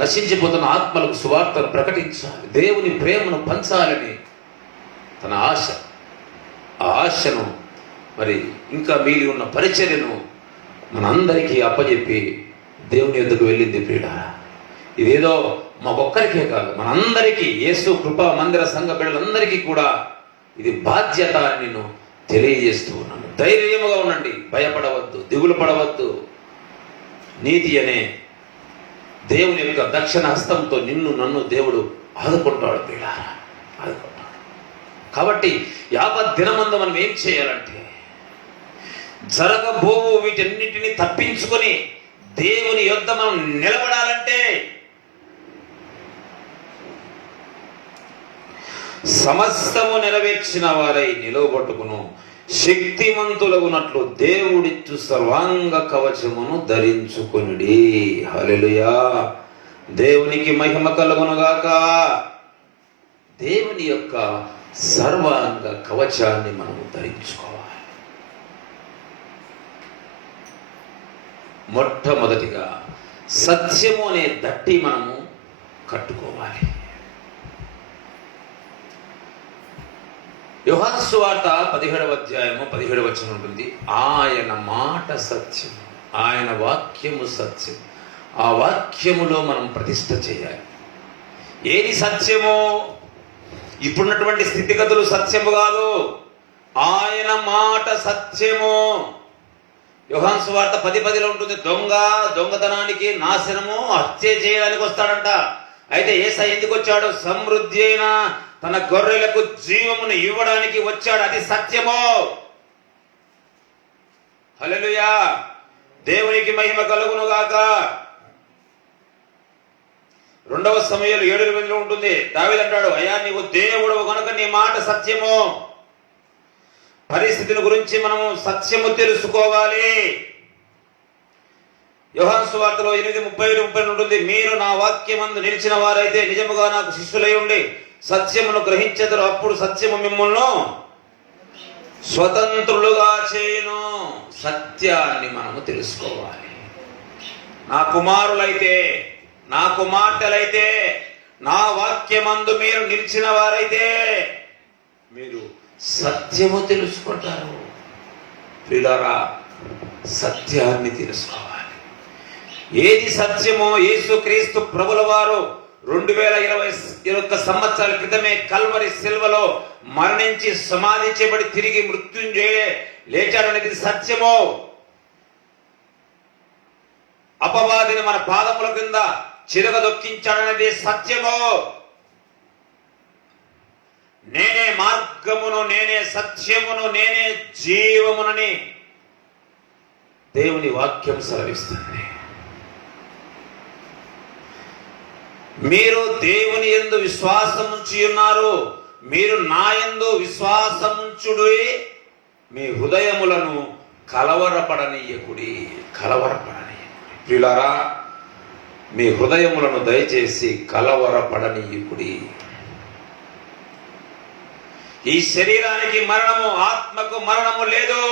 నశించిపోతున్న ఆత్మలకు సువార్తను ప్రకటించాలి, దేవుని ప్రేమను పంచాలని తన ఆశ. ఆ ఆశను మరి ఇంకా మిగిలి ఉన్న పరిచర్యను మనందరికీ అప్పచెప్పి దేవుని యొద్దకు వెళ్ళింది ప్రియులారా. ఇదేదో మాకొక్కరికే కాదు, మనందరికీ, యేసు కృపా మందిర సంఘ బిడ్డలందరికీ కూడా ఇది బాధ్యత అని నేను తెలియజేస్తూ ఉన్నాను. ధైర్యముగా ఉండండి, భయపడవద్దు, దిగులు పడవద్దు. నీతి అనే దేవుని యొక్క దక్షిణ హస్తంతో నిన్ను నన్ను దేవుడు ఆదుకుంటాడు ప్రియులారా, ఆదుకుంటాడు. కాబట్టి యావద్దినమందు మనం ఏం చేయాలంటే జరగబోవు వీటన్నిటిని తప్పించుకొని దేవుని యొద్ద మనం నిలబడాలంటే సమస్తము నెరవేర్చిన వారై నిలవబట్టుకును శక్తిమంతులగునట్లు దేవుడిచ్చు సర్వాంగ కవచమును ధరించుకొనుడి. హల్లెలూయా. దేవునికి మహిమ కలుగునుగాక. దేవుని యొక్క సర్వాంగ కవచాన్ని మనము ధరించుకోవాలి. మొట్టమొదటిగా సత్యము అనే దట్టి మనము కట్టుకోవాలి. యోహాను సువార్త 17వ అధ్యాయము 17వ వచనం ఉంటుంది. ఆయన మాట సత్యం, ఆయన వాక్యము సత్యం. ఆ వాక్యములో మనం ప్రతిష్ఠ చేయాలి. ఏది సత్యము? ఇప్పుడున్నటువంటి స్థితిగతులు సత్యము కాదు, ఆయన మాట సత్యము. యోహాను సువార్త 10:10లో ఉంటుంది. దొంగతనానికి, నాశనము, హత్య చేయడానికి వస్తాడంట. అయితే యేసయ్య ఎందుకు వచ్చాడు? సమృద్ధి అయిన తన గొర్రెలకు జీవమును ఇవ్వడానికి వచ్చాడు. అది సత్యము. హల్లెలూయా. దేవునికి మహిమ కలుగును గాక. 2వ సమూయేలు 7:8లో ఉంటుంది. దావీదు అంటాడు, అయ్యా నీవు దేవుడు కనుక నీ మాట సత్యము. పరిస్థితిని గురించి మనము సత్యము తెలుసుకోవాలి. యోహాను సువార్తలో 8:30 ఉంటుంది. మీరు నా వాక్యమందు నిలిచిన వారైతే నిజముగా నాకు శిష్యులై ఉండి సత్యమును గ్రహించెదరు. అప్పుడు సత్యము మిమ్మల్ని స్వతంత్రులుగా చేయును. సత్యాన్ని మనము తెలుసుకోవాలి. నా కుమారులైతే, నా కుమార్తెలైతే, నా వాక్యమందు మీరు నిలిచిన వారైతే మీరు సత్యము తెలుసుకుంటారు. ప్రియులారా, సత్యాన్ని తెలుసుకోవాలి. ఏది సత్యమో యేసుక్రీస్తు ప్రభుల వారు 2021 సంవత్సరాల క్రితమే కల్వరి సిల్వలో మరణించి సమాధి చేయబడి తిరిగి మృత్యుంజయ లేచాడనేది సత్యము. అపవాదిని మన పాదముల కింద చిరగదొక్కించాడనేది సత్యము. నేనే మార్గమును, నేనే సత్యమును, నేనే జీవమునని దేవుని వాక్యం సెలవిస్తుంది. మీరు దేవుని యందు విశ్వాసముంచి ఉన్నారు, మీరు నా యందు విశ్వాసముంచుడి, మీ హృదయములను కలవరపడనీయకుడి. ప్రియులారా, మీ హృదయములను దయచేసి కలవరపడనీయకుడి. ఈ శరీరానికి మరణము, ఆత్మకు మరణము లేదు.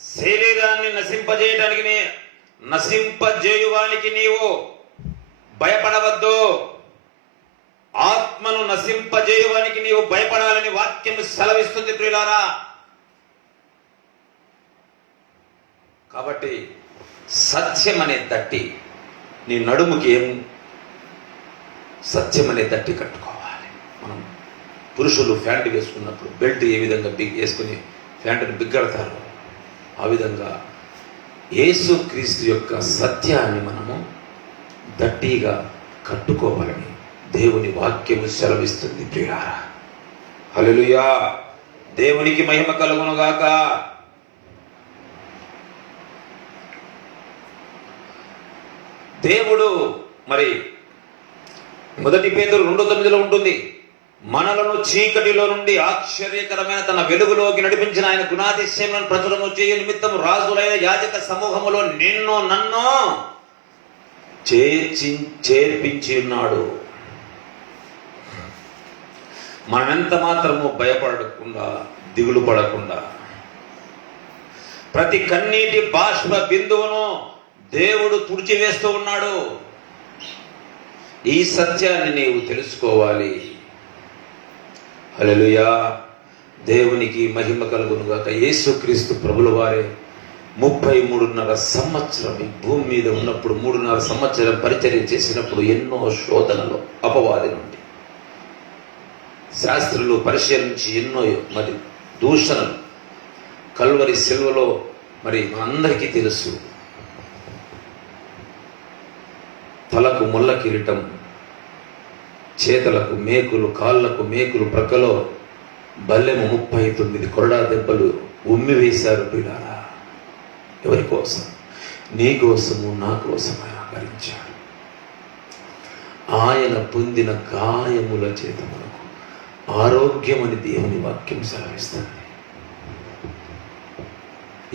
శరీరాన్ని నశింపజేయువానికి నీవు భయపడవద్దు. ఆత్మను నశింపజేయువానికి నీవు భయపడాలని వాక్యం సెలవిస్తుంది ప్రియులారా. కాబట్టి సత్యం అనే తట్టి నీ నడుముకి సత్యం అనే తట్టి కట్టుకోవాలి. మనం పురుషులు ప్యాంటు వేసుకున్నప్పుడు బెల్ట్ ఏ విధంగా వేసుకుని ప్యాంటుని బిగ్గడతారు, ఆ విధంగా యేసుక్రీస్తు యొక్క సత్యాన్ని మనము దట్టిగా కట్టుకోవాలని దేవుని వాక్యము సెలవిస్తుంది ప్రియులారా. హల్లెలూయా, దేవునికి మహిమ కలుగును గాక. దేవుడు మరి 1 పేతురు 2:9 ఉంటుంది, మనలను చీకటిలో నుండి ఆశ్చర్యకరమైన తన వెలుగులోకి నడిపించిన ఆయన గుణాతిశయములను ప్రచురము చేయు నిమిత్తము రాజులైన యాజక సమూహములో నిన్ను నన్ను చేర్పించి ఉన్నాడు. మనమెంత మాత్రము భయపడకుండా, దిగులు పడకుండా, ప్రతి కన్నీటి బాష్ప బిందువును దేవుడు తుడిచివేస్తూ ఉన్నాడు. ఈ సత్యాన్ని నీవు తెలుసుకోవాలి. హల్లెలూయా, దేవునికి మహిమ కలుగును గాక. యేసుక్రీస్తు ప్రభుల వారే 33.5 సంవత్సరం ఈ భూమి మీద ఉన్నప్పుడు, 3.5 సంవత్సరం పరిచర్య చేసినప్పుడు ఎన్నో శోధనలు అపవాది నుండి, శాస్త్రులు పరిశీలించి ఎన్నో మరి దూషణలు, కల్వరి సిలువలో మరి మనందరికీ తెలుసు, తలకు ముళ్ళ కిరీటం, చేతులకు మేకులు, కాళ్ళకు మేకులు, ప్రక్కలో బల్లెము 39 కొరడా దెబ్బలు ఉమ్మి వేశారు పిల్లారా. ఎవరి కోసం? నీ కోసము, నా కోసం ఆయన భరించాడు. ఆయన పొందిన గాయముల చేత మనకు ఆరోగ్యమని దేవుని వాక్యం సెలవిస్తుంది.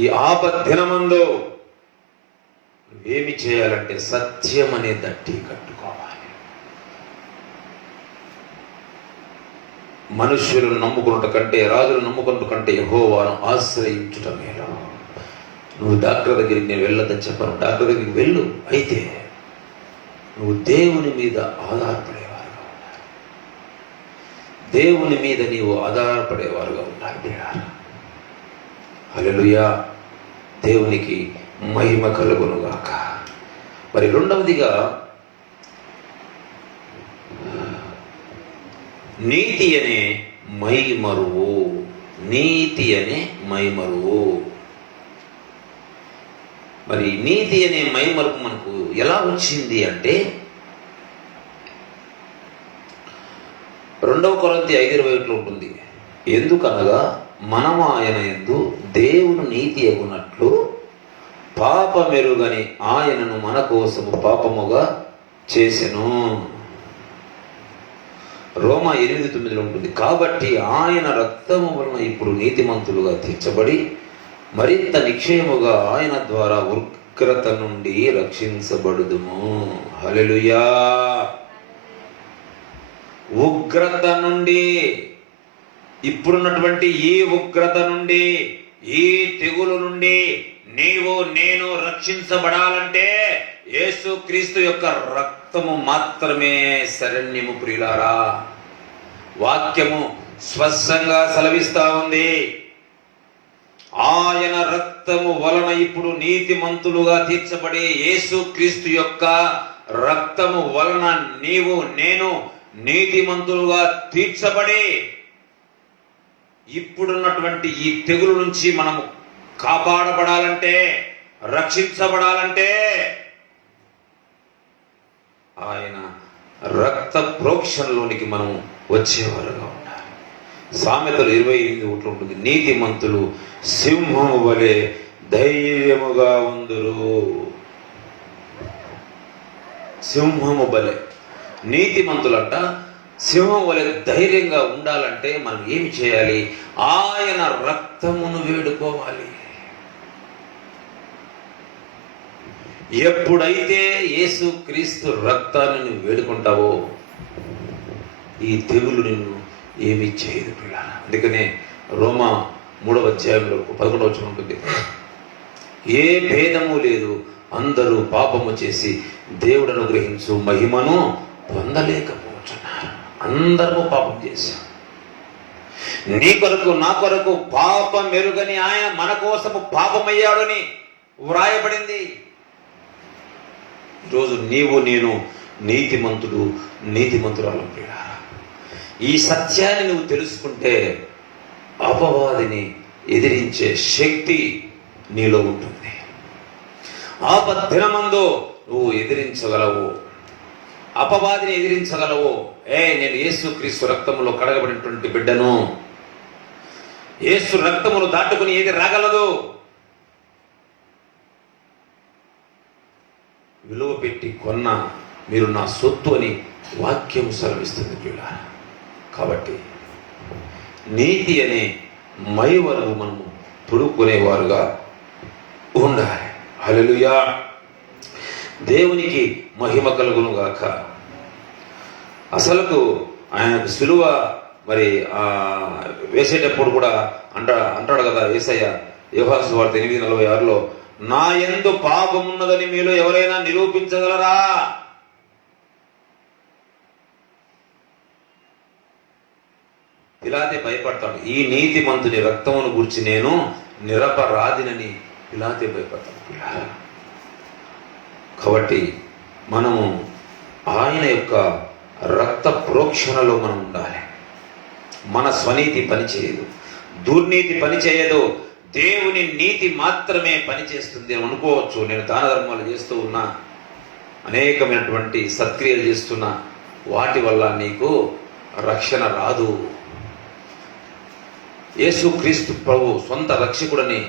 ఈ ఆపద్దినమందు నువ్వేమి చేయాలంటే సత్యం అనే దట్టి కట్టుకోవాలి. మనుష్యులను నమ్ముకున్నట కంటే, రాజులను నమ్ముకున్నట కంటే యెహోవాను ఆశ్రయించుట మేలు. నువ్వు డాక్టర్ దగ్గరికి నేను వెళ్ళొద్దని చెప్పను, డాక్టర్ దగ్గరికి వెళ్ళు. అయితే నువ్వు దేవుని మీద ఆధారపడేవారుగా ఉండాలి. దేవుని మీద నీవు ఆధారపడేవారుగా ఉండాలి. హల్లెలూయా, దేవునికి మహిమ కలుగునుగాక. మరి రెండవదిగా నీతి అనే మైమరువు. నీతి అనే మైమరువు. మరి నీతి అనే మైమరుపు మనకు ఎలా వచ్చింది అంటే 2 కొరింథీ 5:21 ఉంటుంది. ఎందుకనగా మనము ఆయన యందు దేవుని నీతి అగునట్లు పాపమెరుగని ఆయనను మన కోసము పాపముగా చేసెను. రోమా 8:9 ఉంటుంది. కాబట్టి ఆయన రక్తము వలన ఇప్పుడు నీతిమంతులుగా తీర్చబడి మరింత నిక్షయముగా ఆయన ద్వారా ఉగ్రత నుండి రక్షించబడుదుము. హల్లెలూయా, ఉగ్రత నుండి, ఇప్పుడున్నటువంటి ఈ ఉగ్రత నుండి, ఈ తెగులు నుండి నీవు నేను రక్షించబడాలంటే యేసుక్రీస్తు యొక్క రక్తము మాత్రమే శరణ్యము. ప్రియులారా, వాక్యము స్పష్టంగా సెలవిస్తా ఉంది. ఆయన రక్తము వలన ఇప్పుడు నీతిమంతులుగా తీర్చబడి, యేసుక్రీస్తు యొక్క రక్తము వలన నీవు నేను నీతిమంతులుగా తీర్చబడి ఇప్పుడున్నటువంటి ఈ తెగులు నుంచి మనము కాపాడబడాలంటే, రక్షించబడాలంటే ఆయన రక్త ప్రోక్షణలోనికి మనం వచ్చేవారుగా ఉండాలి. సామెతలు 28 ఉంటుంది, నీతిమంతులు సింహము వలె ధైర్యముగా ఉందురు. సింహము వలె నీతిమంతులంట సింహం వలె ధైర్యంగా ఉండాలంటే మనం ఏమి చేయాలి? ఆయన రక్తమును వేడుకోవాలి. ఎప్పుడైతే యేసు క్రీస్తు రక్తాన్ని నువ్వు వేడుకుంటావో ఈ తెగులు నిన్ను ఏమీ చేయదు పిల్లలు. అందుకనే రోమా 3వ అధ్యాయంలో 11వ వచనం ఉంటుంది, ఏ భేదము లేదు, అందరూ పాపము చేసి దేవుడు అనుగ్రహించు మహిమను పొందలేకపోతున్నారు. అందరూ పాపం చేశాం. నీ కొరకు నా కొరకు పాపం మెరుగని ఆయన మన కోసము పాపమయ్యాడని వ్రాయబడింది. ఈరోజు నీవు నేను నీతిమంతుడు నీతిమంతురాలు ప్రియులారా. ఈ సత్యాన్ని నువ్వు తెలుసుకుంటే అపవాదిని ఎదిరించే శక్తి నీలో ఉంటుంది. ఆపద్దినమందు నువ్వు ఎదిరించగలవు, అపవాదిని ఎదిరించగలవు. నేను యేసు క్రీస్తు రక్తములో కడగబడినటువంటి బిడ్డను, యేసు రక్తమును దాటుకుని ఏది రాగలదు? విలువ పెట్టి కొన్న మీరు నా సొత్తు అని వాక్యం సెలవిస్తుంది పిల్ల. కాబట్టి నీతి అనే మైవరము మనము తొడుక్కునేవారుగా ఉండాలి. హల్లెలూయా. దేవునికి మహిమ కలుగును గాక. అసలుకు ఆయనకు సిలువ మరి వేసేటప్పుడు కూడా అంటాడు కదా యేసయ్య, యోహాను సువార్త 8:46లో, నా యందు పాపమున్నదని మీలో ఎవరైనా నిరూపించగలరా? పిలాతే భయపడతాడు. ఈ నీతిమంతుని రక్తమును గురించి నేను నిరపరాధినని పిలాతే భయపడతాడు. కాబట్టి మనము ఆయన యొక్క రక్త ప్రోక్షణలో మనం ఉండాలి. మన స్వనీతి పనిచేయదు, దుర్నీతి పనిచేయదు, దేవుని నీతి మాత్రమే పనిచేస్తుంది అని అనుకోవచ్చు. నేను దాన ధర్మాలు చేస్తూ ఉన్నా, అనేకమైనటువంటి సత్క్రియలు చేస్తున్నా, వాటి వల్ల నీకు రక్షణ రాదు. యేసుక్రీస్తు ప్రభు సొంత రక్షకుడని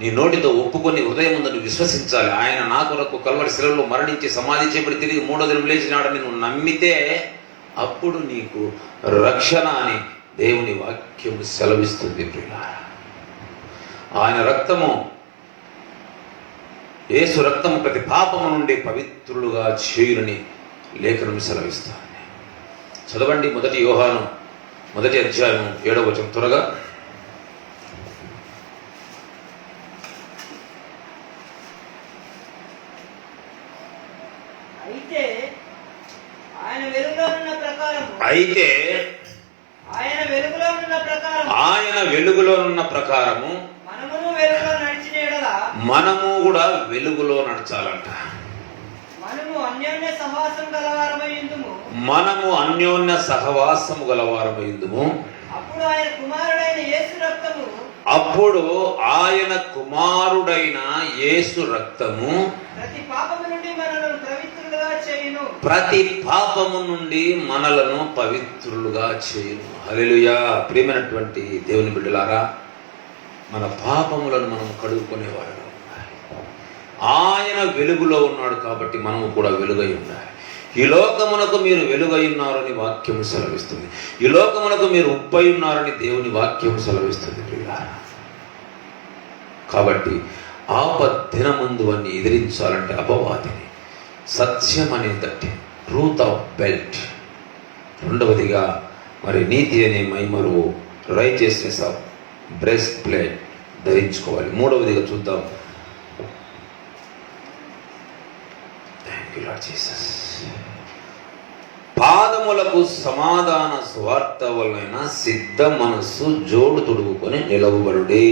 నీ నోటితో ఒప్పుకొని హృదయం ముందు విశ్వసించాలి. ఆయన నా కొరకు కల్వరి శిలలో మరణించి సమాధి చేయబడి తిరిగి 3వ దినం లేచినాడని నువ్వు నమ్మితే అప్పుడు నీకు రక్షణ అని దేవుని వాక్యం సెలవిస్తుంది ప్రియులారా. ఆయన రక్తము, యేసు రక్తము ప్రతి పాపము నుండి పవిత్రులుగా చేయునని లేఖనం సెలవిస్తాను. చదవండి 1 యోహాను 1వ అధ్యాయం 7వ వచనం త్వరగా. అయితే ఆయన వెలుగులోనున్న ప్రకారము మనము కూడా వెలుగులో నడచాలంట. మనము అన్యోన్య సహవాసము గలవారమైందుము. అప్పుడు ఆయన కుమారుడైన యేసు రక్తము ప్రతి పాపము నుండి మనలను పవిత్రులుగా చేయును. హల్లెలూయా. ప్రియమైనటువంటి దేవుని బిడ్డలారా, మన పాపములను మనం కడుగుకునేవాడు. ఆయన వెలుగులో ఉన్నాడు కాబట్టి మనము కూడా వెలుగై ఉండాలి. ఈ లోకమునకు మీరు వెలుగై ఉన్నారని వాక్యము సెలవిస్తుంది. ఈ లోకమునకు మీరు ఉప్పై ఉన్నారని దేవుని వాక్యము సెలవిస్తుంది ప్రియులారా. కాబట్టి ఆపద్దినమందు అన్ని ఎదిరించాలంటే అపవాదిని సత్యం అనే తట్టి, ట్రూత్ ఆఫ్ బెల్ట్, రెండవదిగా మరి నీతి అనే మైమరువు, రైచియస్నెస్ ఆఫ్ బ్రెస్ట్ ప్లేట్ ధరించుకోవాలి. మూడవదిగా చూద్దాం, థ్యాంక్ యూ లార్డ్ జీసస్, పాదములకు సమాధాన స్వార్థ వలన సిద్ధ మనస్సు జోడు తొడుగుకొని నిలవబడుడి.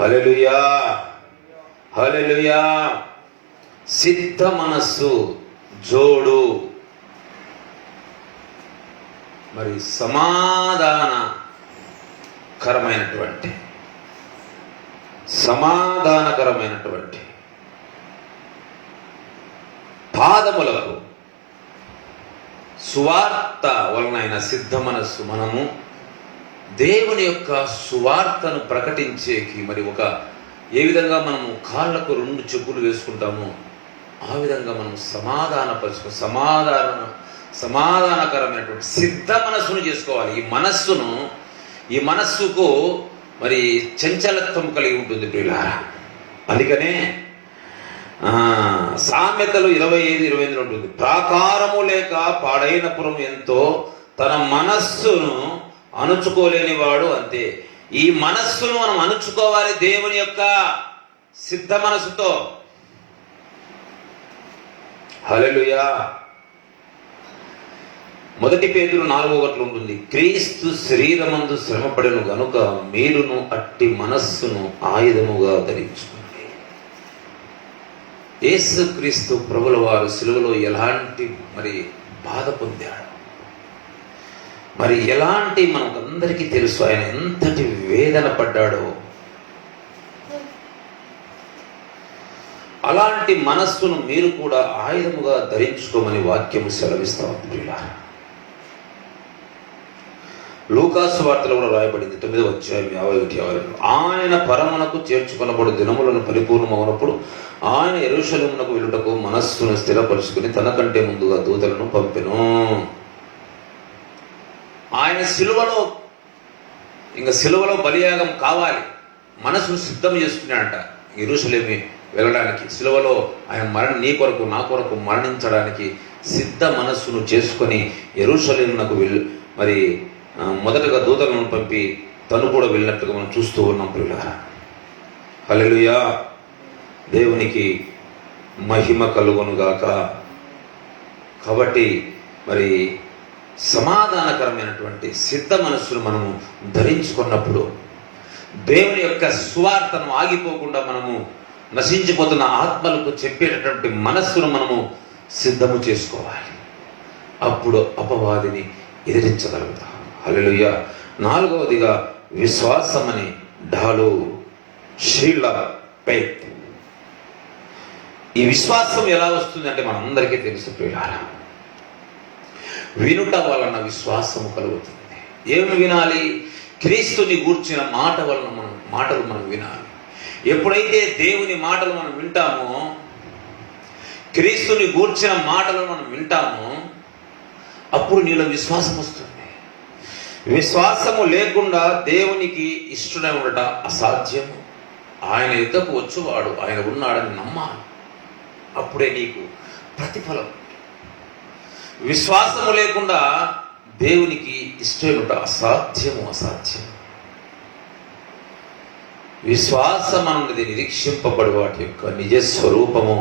హల్లెలూయా, హల్లెలూయా. సిద్ధ మనస్సు జోడు, మరి సమాధానకరమైనటువంటి సమాధానకరమైనటువంటి పాదములకు సువార్త వలనైన సిద్ధ మనస్సు. మనము దేవుని యొక్క సువార్తను ప్రకటించేకి మరి ఏ విధంగా మనము కాళ్ళకు 2 చెప్పులు వేసుకుంటామో ఆ విధంగా మనం సమాధానకరమైనటువంటి సిద్ధ మనస్సును చేసుకోవాలి. ఈ మనస్సుకు మరి చంచలత్వం కలిగి ఉంటుంది ప్రియులారా. అందుకనే సామెతలు 25:28 ఉంటుంది, ప్రాకారము లేక పాడైన పురం ఎంతో, తన మనస్సును అణుచుకోలేని వాడు అంతే. ఈ మనస్సును మనం అణుచుకోవాలి దేవుని యొక్క సిద్ధ మనస్సుతో. హల్లెలూయా. 1 పేతురు 4:1 ఉంటుంది, క్రీస్తు శరీరమందు శ్రమపడెను గనుక మీరును అట్టి మనస్సును ఆయుధముగా ధరించుకోండి. యేసుక్రీస్తు ప్రభుల వారు సిలువలో ఎలాంటి మరి బాధ పొందాడు, మరి ఎలాంటి మనకందరికీ తెలుసు ఆయన ఎంతటి వేదన పడ్డాడో. అలాంటి మనస్సును మీరు కూడా ఆయుధముగా ధరించుకోమని వాక్యము సెలవిస్తా ఉంది. లూకాసు వార్తలో కూడా రాయబడింది 9వ అధ్యాయం 51-52, ఆయన పరమునకు చేర్చుకొనబడు దినములను పరిపూర్ణమవునప్పుడు ఆయన యెరూషలేమునకు వెళ్ళుటకు మనస్సును స్థిరపరుచుకుని తనకంటే ముందుగా దూతలను పంపెను. ఆయన సిలువలో బలియాగం కావాలి, మనసును సిద్ధం చేసుకున్నాడంట. యెరూషలేము వెళ్ళడానికి సిలువలో ఆయన నీ కొరకు నా కొరకు మరణించడానికి సిద్ధ మనస్సును చేసుకొని యెరూషలేమునకు మరి మొదటగా దూతలను పంపి తను కూడా వెళ్ళినట్టుగా మనం చూస్తూ ఉన్నాం ప్రియులారా. హల్లెలూయా. దేవునికి మహిమ కలుగునుగాక. కాబట్టి మరి సమాధానకరమైనటువంటి సిద్ధ మనస్సును మనము ధరించుకున్నప్పుడు దేవుని యొక్క సువార్తను ఆగిపోకుండా మనము నశించిపోతున్న ఆత్మలకు చెప్పేటటువంటి మనస్సును మనము సిద్ధము చేసుకోవాలి. అప్పుడు అపవాదిని ఎదిరించగలుగుతాం. హల్లెలూయా. 4వదిగా విశ్వాసం అని ఢాలు, షీల్డ్ ఆఫ్ ఫెయిత్. ఈ విశ్వాసం ఎలా వస్తుంది అంటే మనందరికీ తెలుసు ప్రియులారా, వినుట వలన విశ్వాసము కలుగుతుంది. ఏమి వినాలి? క్రీస్తుని గూర్చిన మాటలు మనం వినాలి. ఎప్పుడైతే దేవుని మాటలు మనం వింటామో, క్రీస్తుని గూర్చిన మాటలు మనం వింటామో, అప్పుడు నీలో విశ్వాసం వస్తుంది. విశ్వాసము లేకుండా దేవునికి ఇష్టడై ఉండట అసాధ్యము. ఆయన యుద్ధకు వచ్చువాడు ఆయన ఉన్నాడని నమ్మాలి, అప్పుడే నీకు ప్రతిఫలం. విశ్వాసము లేకుండా దేవునికి ఇష్టముట అసాధ్యము. విశ్వాసం అన్నది నిరీక్షింపబడి వాటి యొక్క నిజ స్వరూపము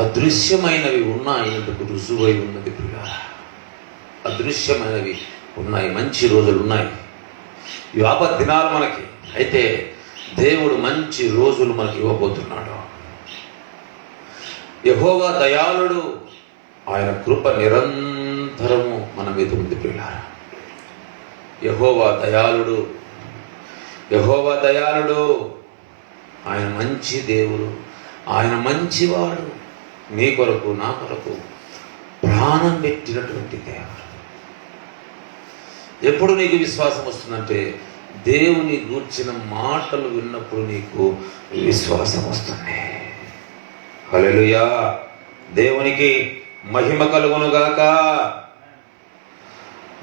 అదృశ్యమైనవి ఉన్నాయకు రుజువై ఉన్నది ప్రియులారా. అదృశ్యమైనవి ఉన్నాయి, మంచి రోజులు ఉన్నాయి, ఆపద దినాలు మనకి. అయితే దేవుడు మంచి రోజులు మనకి ఇవ్వబోతున్నాడు. యెహోవా దయాళుడు, ఆయన కృప నిరంతరము మన మీద ఉంది ప్రియులారా. యెహోవా దయాళుడు, ఆయన మంచి దేవుడు, ఆయన మంచివాడు. నీ కొరకు నా కొరకు ప్రాణం పెట్టినటువంటి దేవుడు. ఎప్పుడు నీకు విశ్వాసం వస్తుందంటే దేవుని గూర్చిన మాటలు విన్నప్పుడు నీకు విశ్వాసం వస్తుంది. హల్లెలూయా. దేవునికి మహిమ కలుగునుగాక.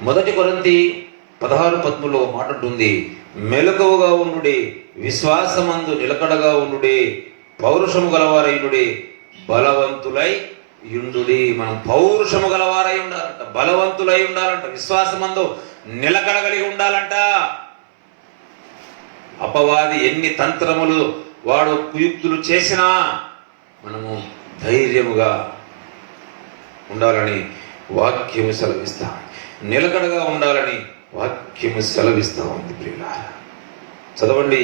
1 కొరింథీ 16:13 మాట ఉంటుంది, మెలకువగా ఉండుడి, విశ్వాసమందు నిలకడగా ఉండుడి, పౌరుషము గలవారైయుడి, బలవంతులై యుండుడి. మనం పౌరుషము గలవారై ఉండాలంట, బలవంతులై ఉండాలంట, విశ్వాసమందు నిలకడగలిగి ఉండాలంట. అపవాది ఎన్ని తంత్రములు వాడు కుయుక్తులు చేసినా మనము ధైర్యముగా ఉండాలని వాక్యము సెలవిస్తా, నిలకడగా ఉండాలని వాక్యము సెలవిస్తా ఉంది ప్రియులారా. చదవండి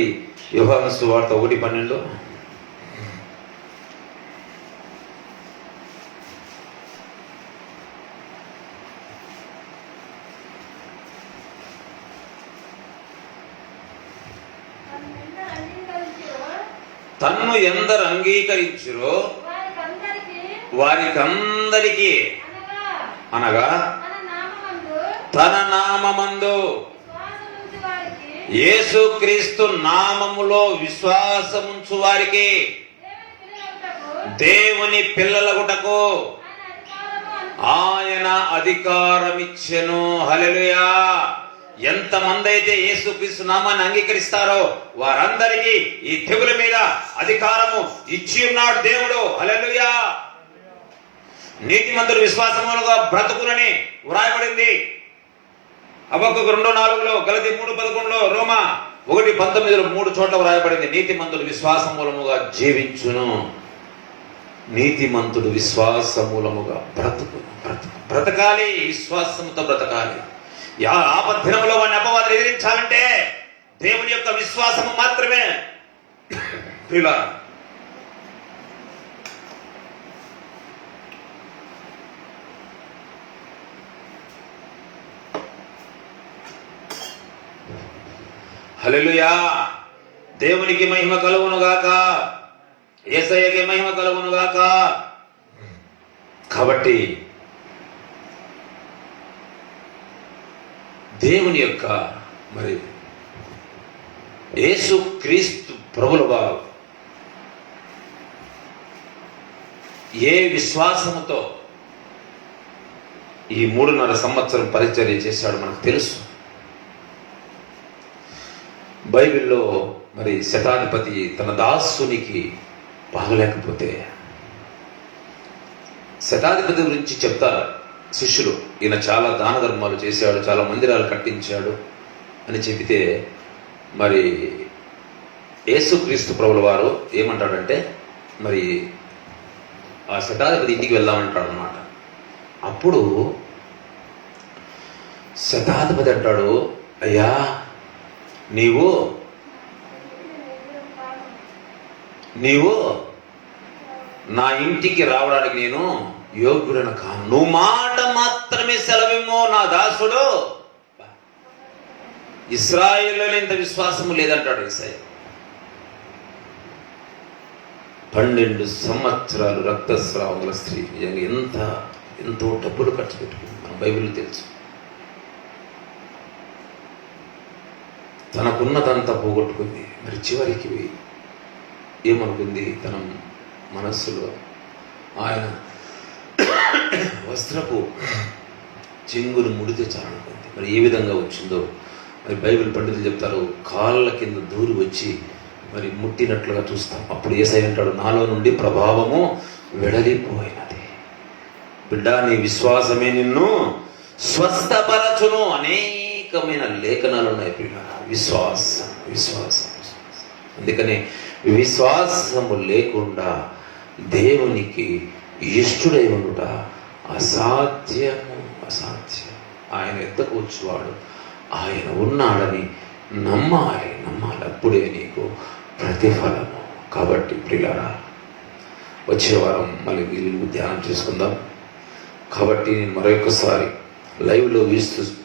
యోహాను సువార్త 1:12. తన్ను ఎందరు అంగీకరించురో వారికందరికీ అనగా తన నామమందు యేసుక్రీస్తు నామములో విశ్వాసముంచు వారికి దేవుని పిల్లలగుటకు ఆయన అధికారమిచ్చెను. హల్లెలూయా. ఎంతమంది అయితే యేసుక్రీస్తు నామాన్ని అంగీకరిస్తారో వారందరికీ ఈ తెగుల మీద అధికారము ఇచ్చి ఉన్నాడు దేవుడు. హల్లెలూయా. నీతిమంతుడు విశ్వాసములుగా బ్రతుకునని వ్రాయబడింది. హబక్కూకు 2:4, గలతీ 3:11, రోమా 1:19 3 చోట్ల వ్రాయబడింది. నీతిమంతుడు విశ్వాసమూలముగా జీవించును. నీతిమంతుడు విశ్వాసమూలముగా బ్రతకాలి. విశ్వాసముతో బ్రతకాలి. ఆపద్దినంలో వాడిని అపవాదులు ఎదిరించాలంటే దేవుని యొక్క విశ్వాసము మాత్రమే. ప్రియులారా, హల్లెలూయా. దేవునికి మహిమ కలుగును గాక, యేసయ్యకి మహిమ కలుగును గాక. కాబట్టి దేవుని యొక్క మరి యేసుక్రీస్తు ప్రభుల వారు ఏ విశ్వాసముతో ఈ 3.5 సంవత్సరం పరిచర్య చేశాడు మనకు తెలుసు. బైబిల్లో మరి శతాధిపతి తన దాసునికి బాగలేకపోతే శతాధిపతి గురించి చెప్తారు శిష్యులు, ఈయన చాలా దాన ధర్మాలు చేశాడు, చాలా మందిరాలు కట్టించాడు అని చెబితే మరి యేసుక్రీస్తు ప్రభుల వారు ఏమంటాడంటే మరి ఆ శతాధిపతి ఇంటికి వెళ్దామంటాడు అన్నమాట. అప్పుడు శతాధిపతి అంటాడు, అయ్యా నీవు నా ఇంటికి రావడానికి నేను యోగ్యుడను కాను. నువ్వు మాట మాత్రమే సెలవిమ్మో నా దాసుడు. ఇశ్రాయేలులో ఇంత విశ్వాసము లేదంటాడు యేసయ్య. 12 సంవత్సరాలు రక్తస్రావముల స్త్రీ నిజంగా ఎంతో డబ్బులు ఖర్చు పెట్టుకుంది. మన బైబిల్ తెలుసు. తనకున్నదంతా పోగొట్టుకుంది. మరి చివరికి ఏమనుకుంది తన మనస్సులో? ఆయన వస్త్రపు చెంగును ముడితే చాలనుకుంది. మరి ఏ విధంగా వచ్చిందో మరి బైబిల్ పండితులు చెప్తారు, కాళ్ళ కింద దూరి వచ్చి మరి ముట్టినట్లుగా చూస్తాం. అప్పుడు యేసయ్య అంటాడు, నాలో నుండి ప్రభావము వెడలిపోయినది. బిడ్డ, నీ విశ్వాసమే నిన్ను స్వస్థపరచును. అనేకమైన లేఖనాలు ఉన్నాయి పిల్ల. విశ్వాసం విశ్వాసం విశ్వాసం. అందుకని విశ్వాసము లేకుండా దేవునికి ఇష్టుడై ఉండుట అసాధ్యము. అసాధ్యం. ఆయన ఎద్దకు వచ్చేవాడు ఆయన ఉన్నాడని నమ్మాలి. అప్పుడే నీకు ప్రతిఫలము. కాబట్టి ప్రియులారా, వచ్చే వారం మళ్ళీ వీళ్ళు ధ్యానం చేసుకుందాం. కాబట్టి నేను మరొకసారి లైవ్లో